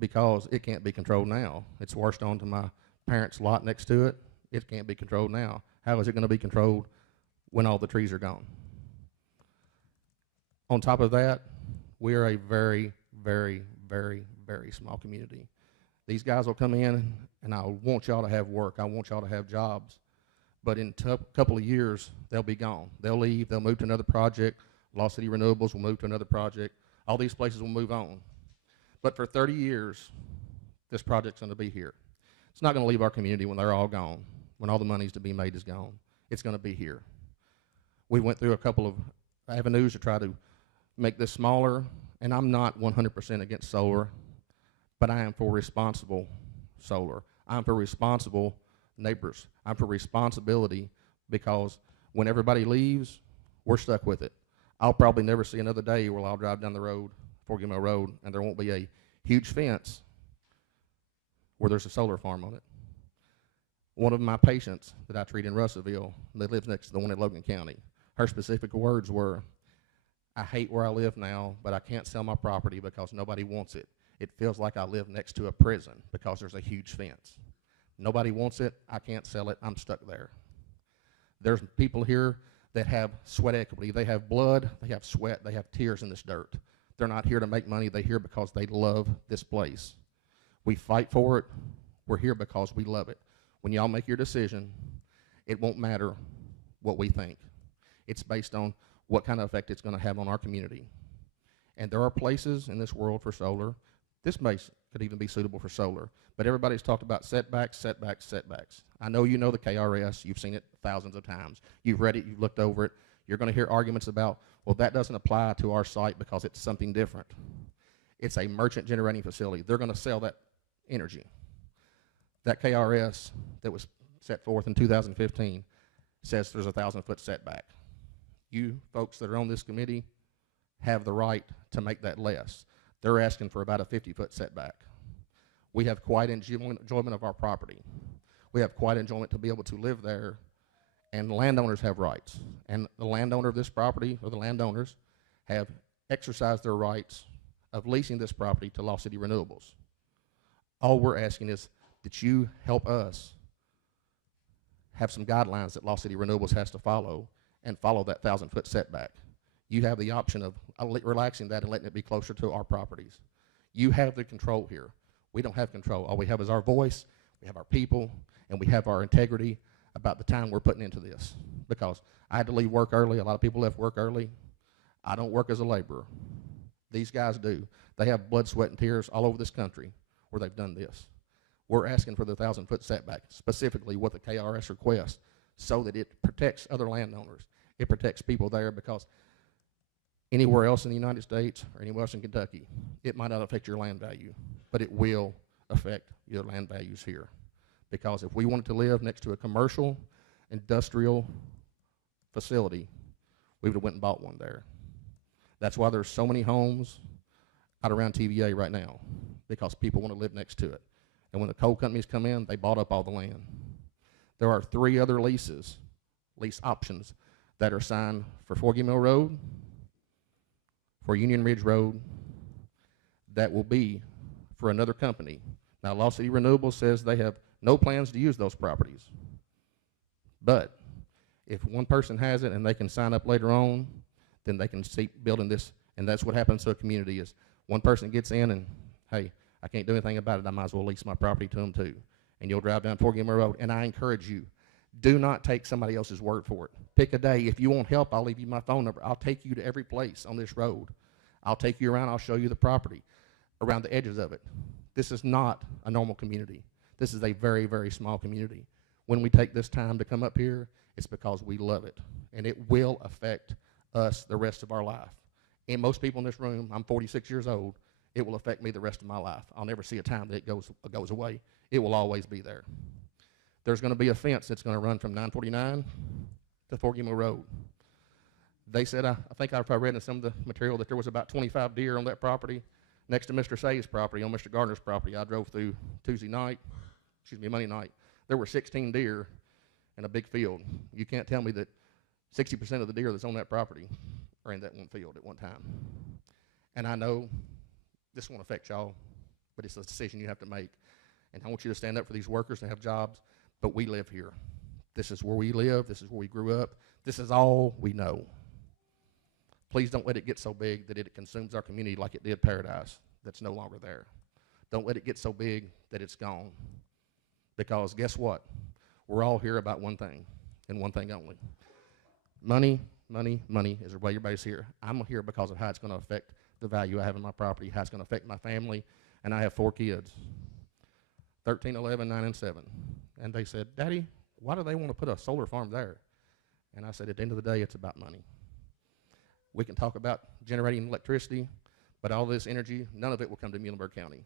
because it can't be controlled now. It's washed onto my parents' lot next to it. It can't be controlled now. How is it going to be controlled when all the trees are gone? On top of that, we are a very, very, very, very small community. These guys will come in, and I want y'all to have work. I want y'all to have jobs. But in a couple of years, they'll be gone. They'll leave. They'll move to another project. Lost City Renewables will move to another project. All these places will move on. But for 30 years, this project's going to be here. It's not going to leave our community when they're all gone, when all the money's to be made is gone. It's going to be here. We went through a couple of avenues to try to make this smaller, and I'm not 100% against solar, but I am for responsible solar. I'm for responsible neighbors. I'm for responsibility because when everybody leaves, we're stuck with it. I'll probably never see another day where I'll drive down the road, Forgy Mill Road, and there won't be a huge fence where there's a solar farm on it. One of my patients that I treat in Russellville, that lives next to the one in Logan County, her specific words were, I hate where I live now, but I can't sell my property because nobody wants it. It feels like I live next to a prison because there's a huge fence. Nobody wants it. I can't sell it. I'm stuck there. There's people here that have sweat equity. They have blood. They have sweat. They have tears in this dirt. They're not here to make money. They're here because they love this place. We fight for it. We're here because we love it. When y'all make your decision, it won't matter what we think. It's based on what kind of effect it's going to have on our community. And there are places in this world for solar. This base could even be suitable for solar. But everybody's talked about setbacks, setbacks, setbacks. I know you know the KRS. You've seen it thousands of times. You've read it. You've looked over it. You're going to hear arguments about, well, that doesn't apply to our site because it's something different. It's a merchant generating facility. They're going to sell that energy. That KRS that was set forth in 2015 says there's a 1,000-foot setback. You folks that are on this committee have the right to make that less. They're asking for about a 50-foot setback. We have quite enjoyment of our property. We have quite enjoyment to be able to live there, and landowners have rights. And the landowner of this property, or the landowners, have exercised their rights of leasing this property to Lost City Renewables. All we're asking is that you help us have some guidelines that Lost City Renewables has to follow and follow that 1,000-foot setback. You have the option of relaxing that and letting it be closer to our properties. You have the control here. We don't have control. All we have is our voice, we have our people, and we have our integrity about the time we're putting into this. Because I had to leave work early. A lot of people left work early. I don't work as a laborer. These guys do. They have blood, sweat, and tears all over this country where they've done this. We're asking for the 1,000-foot setback, specifically what the KRS requests, so that it protects other landowners. It protects people there, because anywhere else in the United States or anywhere else in Kentucky, it might not affect your land value, but it will affect your land values here. Because if we wanted to live next to a commercial, industrial facility, we would have went and bought one there. That's why there's so many homes out around TVA right now, because people want to live next to it. And when the coal companies come in, they bought up all the land. There are 3 other lease options that are signed for Forgy Mill Road, for Union Ridge Road, that will be for another company. Now, Lost City Renewables says they have no plans to use those properties. But if one person has it and they can sign up later on, then they can keep building this. And that's what happens to a community is one person gets in and, hey, I can't do anything about it. I might as well lease my property to them too. And you'll drive down Forgy Mill Road. And I encourage you, do not take somebody else's word for it. Pick a day. If you want help, I'll leave you my phone number. I'll take you to every place on this road. I'll take you around. I'll show you the property around the edges of it. This is not a normal community. This is a very, very small community. When we take this time to come up here, it's because we love it. And it will affect us the rest of our life. And most people in this room, I'm 46 years old, it will affect me the rest of my life. I'll never see a time that it goes away. It will always be there. There's going to be a fence that's going to run from 949 to Forgy Mill Road. They said, I think I read in some of the material that there was about 25 deer on that property next to Mr. Say's property, on Mr. Gardner's property. I drove through Monday night. There were 16 deer in a big field. You can't tell me that 60% of the deer that's on that property are in that one field at one time. And I know this won't affect y'all, but it's a decision you have to make. And I want you to stand up for these workers to have jobs, but we live here. This is where we live. This is where we grew up. This is all we know. Please don't let it get so big that it consumes our community like it did Paradise, that's no longer there. Don't let it get so big that it's gone. Because guess what? We're all here about one thing, and one thing only. Money, money, money is why everybody's here. I'm here because of how it's going to affect the value I have in my property, how it's going to affect my family, and I have 4 kids, 13, 11, 9, and 7. And they said, Daddy, why do they want to put a solar farm there? And I said, at the end of the day, it's about money. We can talk about generating electricity, but all this energy, none of it will come to Muhlenberg County.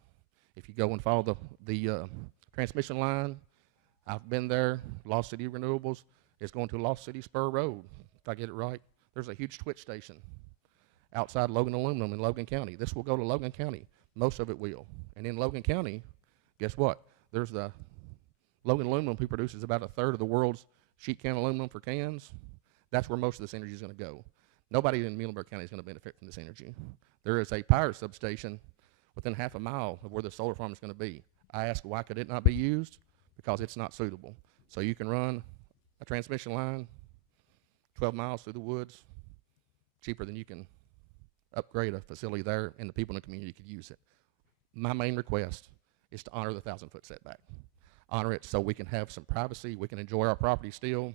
If you go and follow the transmission line, I've been there. Lost City Renewables is going to Lost City Spur Road, if I get it right. There's a huge twitch station outside Logan Aluminum in Logan County. This will go to Logan County. Most of it will. And in Logan County, guess what? There's the Logan Aluminum, who produces about 1/3 of the world's sheet can aluminum for cans. That's where most of this energy is going to go. Nobody in Muhlenberg County is going to benefit from this energy. There is a power substation within half a mile of where the solar farm is going to be. I asked, why could it not be used? Because it's not suitable. So you can run a transmission line 12 miles through the woods, cheaper than you can upgrade a facility there, and the people in the community could use it. My main request is to honor the 1,000-foot setback. Honor it so we can have some privacy, we can enjoy our property still,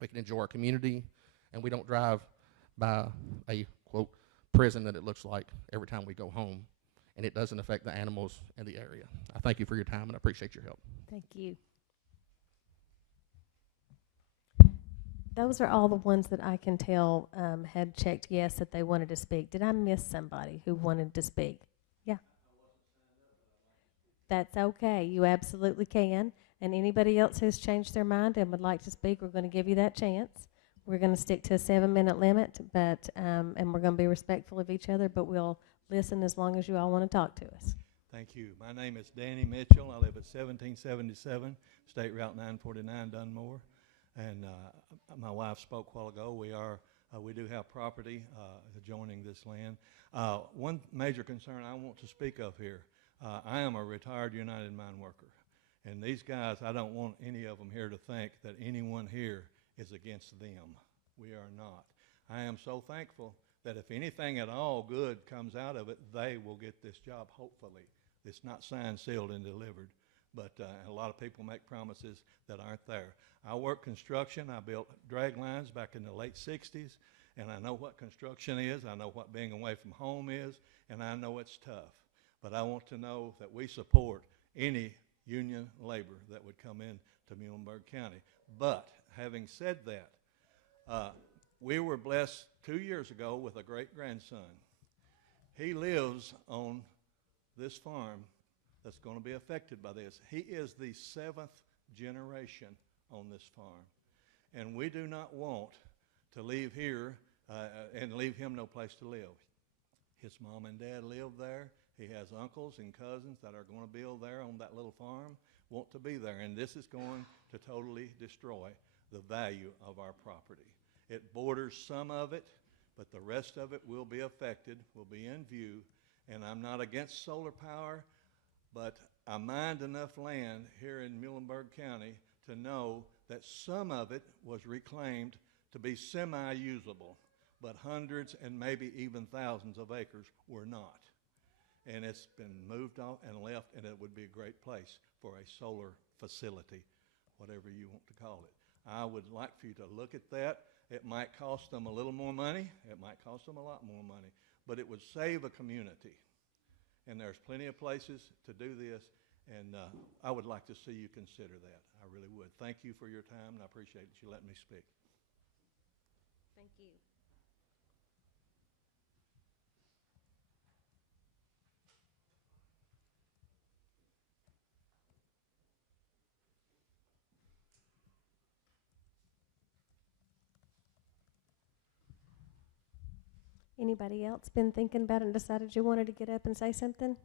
we can enjoy our community, and we don't drive by a, quote, prison that it looks like every time we go home, and it doesn't affect the animals in the area. I thank you for your time, and I appreciate your help. Thank you. Those are all the ones that I can tell had checked yes that they wanted to speak. Did I miss somebody who wanted to speak? Yeah. That's okay. You absolutely can. And anybody else who's changed their mind and would like to speak, we're going to give you that chance. We're going to stick to a 7-minute limit, but and we're going to be respectful of each other, but we'll listen as long as you all want to talk to us. Thank you. My name is Danny Mitchell. I live at 1777 State Route 949, Dunmore. And my wife spoke a while ago. We do have property adjoining this land. One major concern I want to speak of here, I am a retired United Mine worker. And these guys, I don't want any of them here to think that anyone here is against them. We are not. I am so thankful that if anything at all good comes out of it, they will get this job, hopefully. It's not signed, sealed, and delivered. But a lot of people make promises that aren't there. I work construction. I built drag lines back in the late 60s, And I know what construction is, I know what being away from home is, and I know it's tough. But I want to know that we support any union labor that would come in to Muhlenberg County. But having said that, we were blessed 2 years ago with a great-grandson. He lives on this farm that's going to be affected by this. He is the 7th generation on this farm. And we do not want to leave here and leave him no place to live. His mom and dad live there. He has uncles and cousins that are going to build there on that little farm, want to be there. And this is going to totally destroy the value of our property. It borders some of it, but the rest of it will be affected, will be in view. And I'm not against solar power, but I mined enough land here in Muhlenberg County to know that some of it was reclaimed to be semi-usable, but hundreds and maybe even thousands of acres were not. And it's been moved off and left, and it would be a great place for a solar facility, whatever you want to call it. I would like for you to look at that. It might cost them a little more money. It might cost them a lot more money, but it would save a community. And there's plenty of places to do this, and I would like to see you consider that. I really would. Thank you for your time, and I appreciate that you let me speak. Thank you. Anybody else been thinking about it and decided you wanted to get up and say something?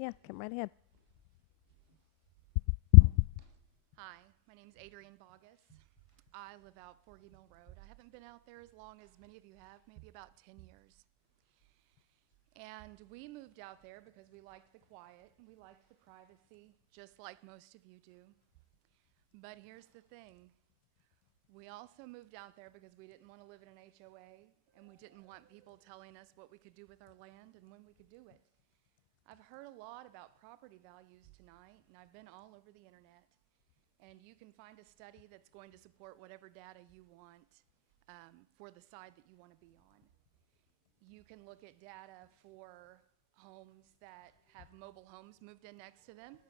Yeah, come right ahead. Hi, my name's Adrienne Bogus. I live out Forgy Mill Road. I haven't been out there as long as many of you have, maybe about 10 years. And we moved out there because we liked the quiet and we liked the privacy, just like most of you do. But here's the thing. We also moved out there because we didn't want to live in an HOA, and we didn't want people telling us what we could do with our land and when we could do it. I've heard a lot about property values tonight, and I've been all over the internet. And you can find a study that's going to support whatever data you want for the side that you want to be on. You can look at data for homes that have mobile homes moved in next to them,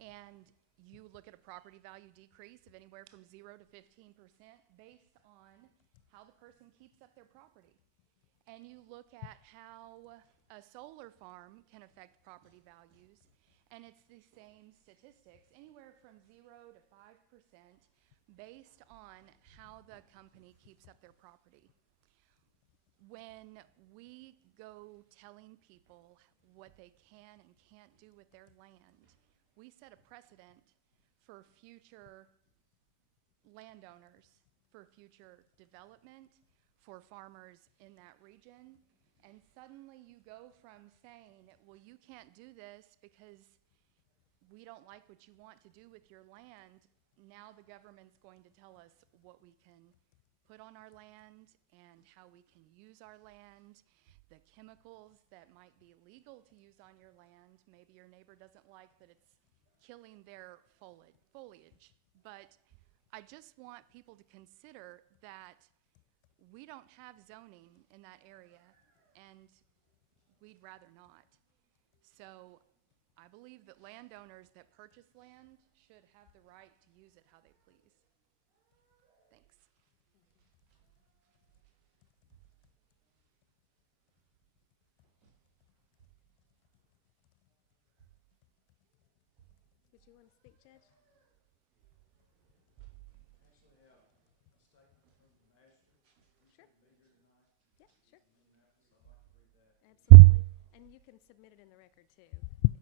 and you look at a property value decrease of anywhere from 0 to 15% based on how the person keeps up their property. And you look at how a solar farm can affect property values, and it's the same statistics, anywhere from 0 to 5% based on how the company keeps up their property. When we go telling people what they can and can't do with their land, we set a precedent for future landowners, for future development, for farmers in that region. And suddenly you go from saying, well, you can't do this because we don't like what you want to do with your land. Now the government's going to tell us what we can put on our land and how we can use our land, the chemicals that might be legal to use on your land. Maybe your neighbor doesn't like that it's killing their foliage. But I just want people to consider that we don't have zoning in that area, and we'd rather not. So I believe that landowners that purchase land should have the right to use it how they please. Thanks. Did you want to speak, Judge? Actually, a statement from the master. Sure. Be here tonight. Yeah, sure. So I'd like to read that. Absolutely. And you can submit it in the record, too.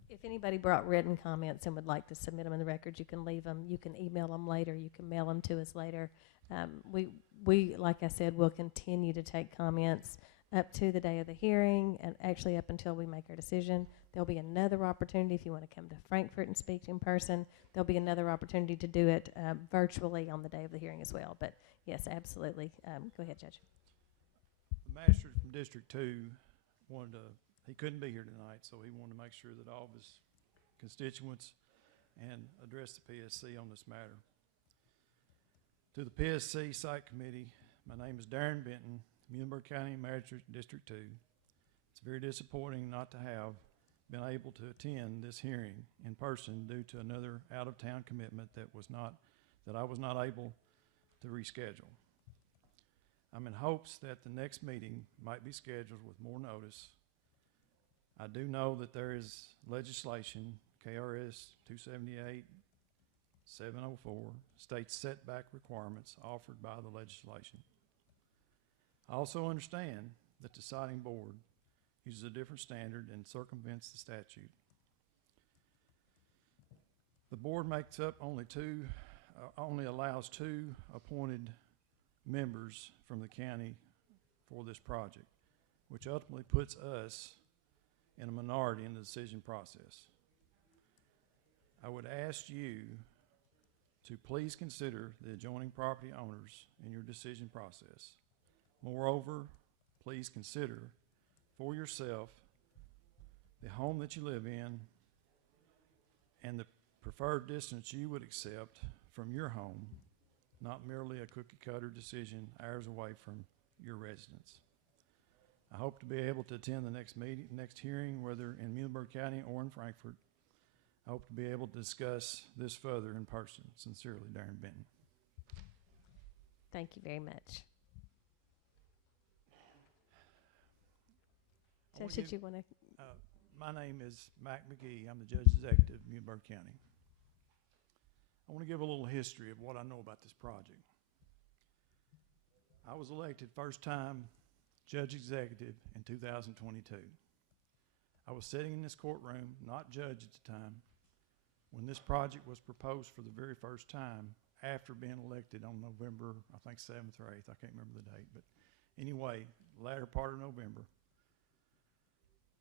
If anybody brought written comments and would like to submit them in the record, you can leave them. You can email them later. You can mail them to us later. We, like I said, will continue to take comments up to the day of the hearing and actually up until we make our decision. There'll be another opportunity if you want to come to Frankfurt and speak in person. There'll be another opportunity to do it virtually on the day of the hearing as well. But yes, absolutely. Go ahead, Judge. The master from District 2 wanted to, he couldn't be here tonight, so he wanted to make sure that all of his constituents and address the PSC on this matter. To the PSC Site Committee, My name is Darren Benton, Muhlenberg County Magistrate, District 2. It's very disappointing not to have been able to attend this hearing in person due to another out-of-town commitment that I was not able to reschedule. I'm in hopes that the next meeting might be scheduled with more notice. I do know that there is legislation, KRS 278-704, states setback requirements offered by the legislation. I also understand that the citing board uses a different standard and circumvents the statute. The board makes up only allows 2 appointed members from the county for this project, which ultimately puts us in a minority in the decision process. I would ask you to please consider the adjoining property owners in your decision process. Moreover, please consider for yourself the home that you live in and the preferred distance you would accept from your home, not merely a cookie-cutter decision hours away from your residence. I hope to be able to attend the next hearing, whether in Muhlenberg County or in Frankfort. I hope to be able to discuss this further in person. Sincerely, Darren Benton. Thank you very much. Judge, did you want to? My name is Mac McGee. I'm the Judge Executive of Muhlenberg County. I want to give a little history of what I know about this project. I was elected first time Judge Executive in 2022. I was sitting in this courtroom, not judge at the time, when this project was proposed for the very first time after being elected on November, I think 7th or 8th, I can't remember the date, but anyway, latter part of November.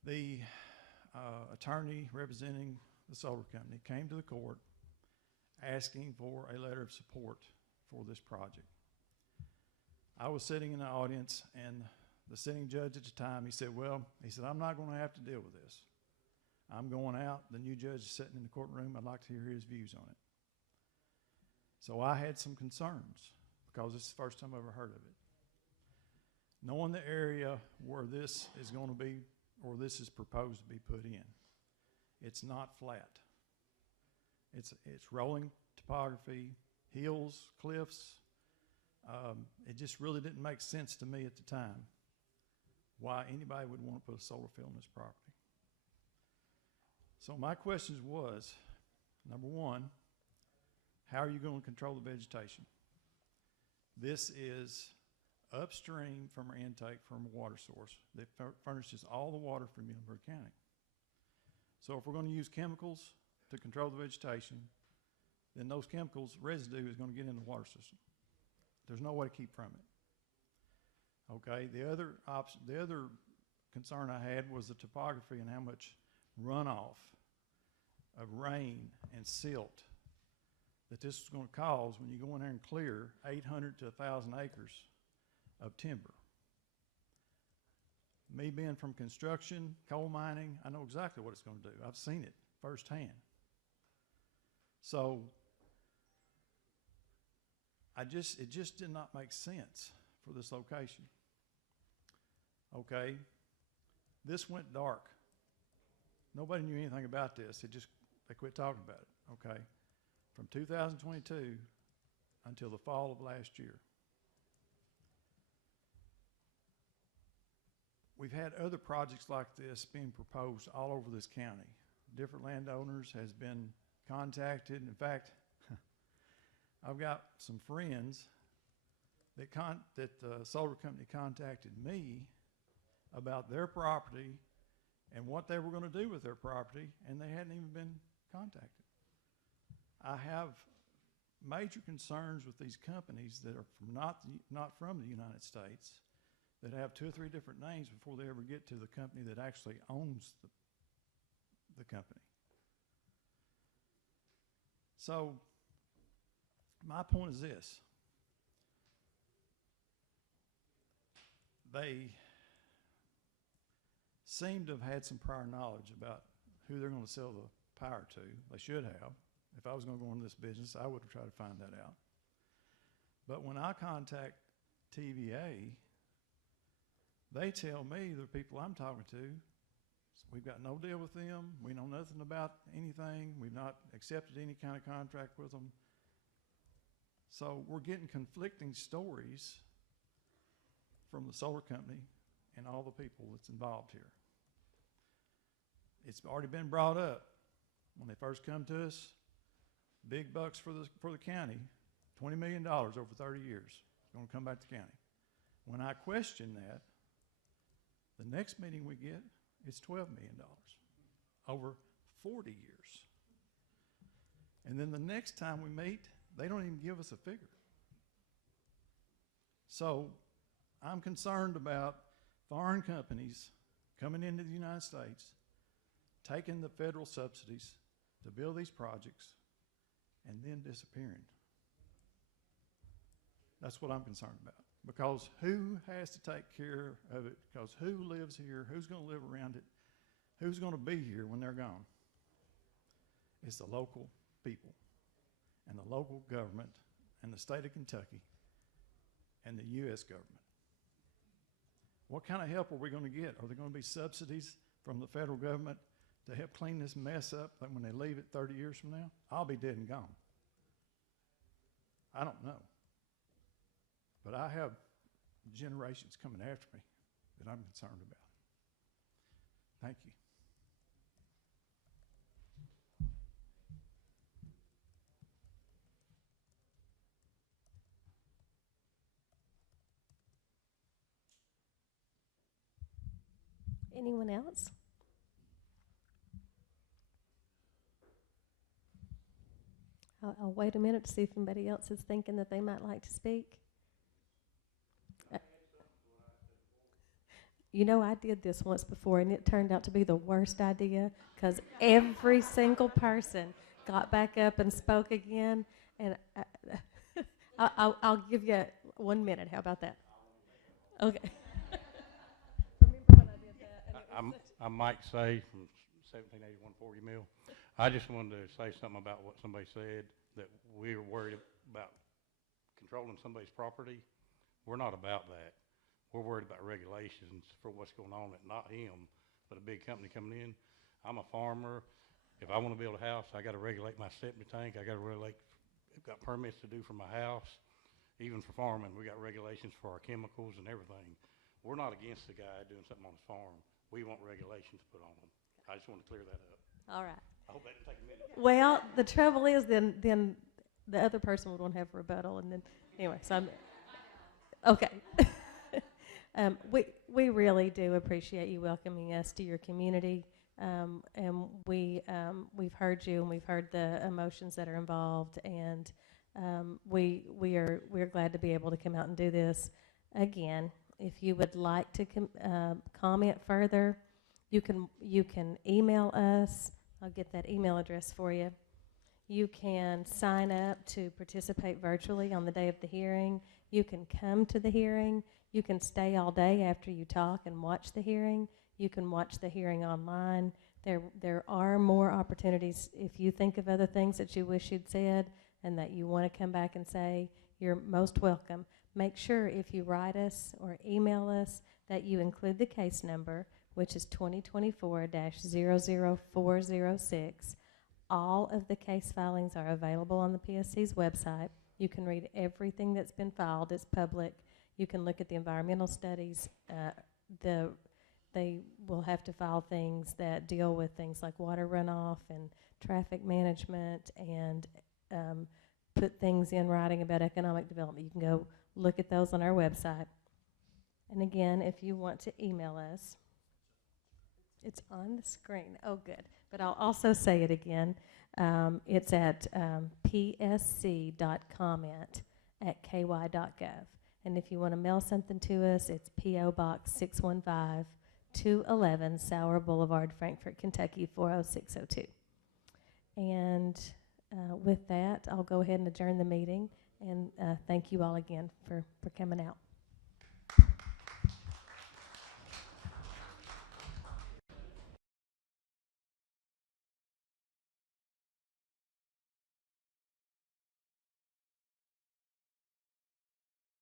The attorney representing the solar company came to the court asking for a letter of support for this project. I was sitting in the audience, and the sitting judge at the time, he said, I'm not going to have to deal with this. I'm going out. The new judge is sitting in the courtroom. I'd like to hear his views on it. So I had some concerns because this is the first time I've ever heard of it. Knowing the area where this is going to be, or this is proposed to be put in, it's not flat. It's rolling topography, hills, cliffs. It just really didn't make sense to me at the time why anybody would want to put a solar field on this property. So my questions was, number one, how are you going to control the vegetation? This is upstream from our intake from a water source that furnishes all the water for Muhlenberg County. So if we're going to use chemicals to control the vegetation, then those chemicals, residue, is going to get in the water system. There's no way to keep from it. Okay, the other concern I had was the topography and how much runoff of rain and silt that this is going to cause when you go in there and clear 800 to 1,000 acres of timber. Me being from construction, coal mining, I know exactly what it's going to do. I've seen it firsthand. So it just did not make sense for this location. Okay, this went dark. Nobody knew anything about this. They quit talking about it, okay? From 2022 until the fall of last year. We've had other projects like this being proposed all over this county. Different landowners has been contacted. In fact, I've got some friends that the solar company contacted me about their property and what they were going to do with their property, and they hadn't even been contacted. I have major concerns with these companies that are not from the United States, that have 2 or 3 different names before they ever get to the company that actually owns the company. So my point is this. They seem to have had some prior knowledge about who they're going to sell the power to. They should have. If I was going to go into this business, I would have tried to find that out. But when I contacted TVA, they tell me, the people I'm talking to, we've got no deal with them. We know nothing about anything. We've not accepted any kind of contract with them. So we're getting conflicting stories from the solar company and all the people that's involved here. It's already been brought up when they first come to us. Big bucks for the county, $20 million over 30 years. It's going to come back to the county. When I question that, the next meeting we get, it's $12 million over 40 years. And then the next time we meet, they don't even give us a figure. So I'm concerned about foreign companies coming into the United States, taking the federal subsidies to build these projects, and then disappearing. That's what I'm concerned about. Because who has to take care of it? Because who lives here? Who's going to live around it? Who's going to be here when they're gone? It's the local people and the local government and the state of Kentucky and the U.S. government. What kind of help are we going to get? Are there going to be subsidies from the federal government to help clean this mess up, like when they leave it 30 years from now? I'll be dead and gone. I don't know. But I have generations coming after me that I'm concerned about. Thank you. Anyone else? I'll wait a minute to see if anybody else is thinking that they might like to speak. You know, I did this once before, and it turned out to be the worst idea because every single person got back up and spoke again. And I'll give you 1 minute. How about that? Okay. I'm Mike Say from 1781 40 Mill. I just wanted to say something about what somebody said, that we are worried about controlling somebody's property. We're not about that. We're worried about regulations for what's going on, not him, but a big company coming in. I'm a farmer. If I want to build a house, I got to regulate my septic tank. I got to regulate, I've got permits to do for my house. Even for farming, we got regulations for our chemicals and everything. We're not against the guy doing something on his farm. We want regulations put on them. I just want to clear that up. All right. I hope that didn't take a minute. Well, the trouble is then the other person would want to have a rebuttal, and then anyway, so I'm okay. We really do appreciate you welcoming us to your community, and we've heard you, and we've heard the emotions that are involved, and we're glad to be able to come out and do this again. If you would like to comment further, you can email us. I'll get that email address for you. You can sign up to participate virtually on the day of the hearing. You can come to the hearing. You can stay all day after you talk and watch the hearing. You can watch the hearing online. There are more opportunities. If you think of other things that you wish you'd said and that you want to come back and say, you're most welcome. Make sure if you write us or email us that you include the case number, which is 2024-00406. All of the case filings are available on the PSC's website. You can read everything that's been filed. It's public. You can look at the environmental studies. They will have to file things that deal with things like water runoff and traffic management, and put things in writing about economic development. You can go look at those on our website. And again, if you want to email us, it's on the screen. Oh, good. But I'll also say it again. It's at psc.comment@ky.gov. And if you want to mail something to us, it's P.O. Box 615, 211 Sauer Boulevard, Frankfort, Kentucky, 40602. And with that, I'll go ahead and adjourn the meeting. And thank you all again for coming out.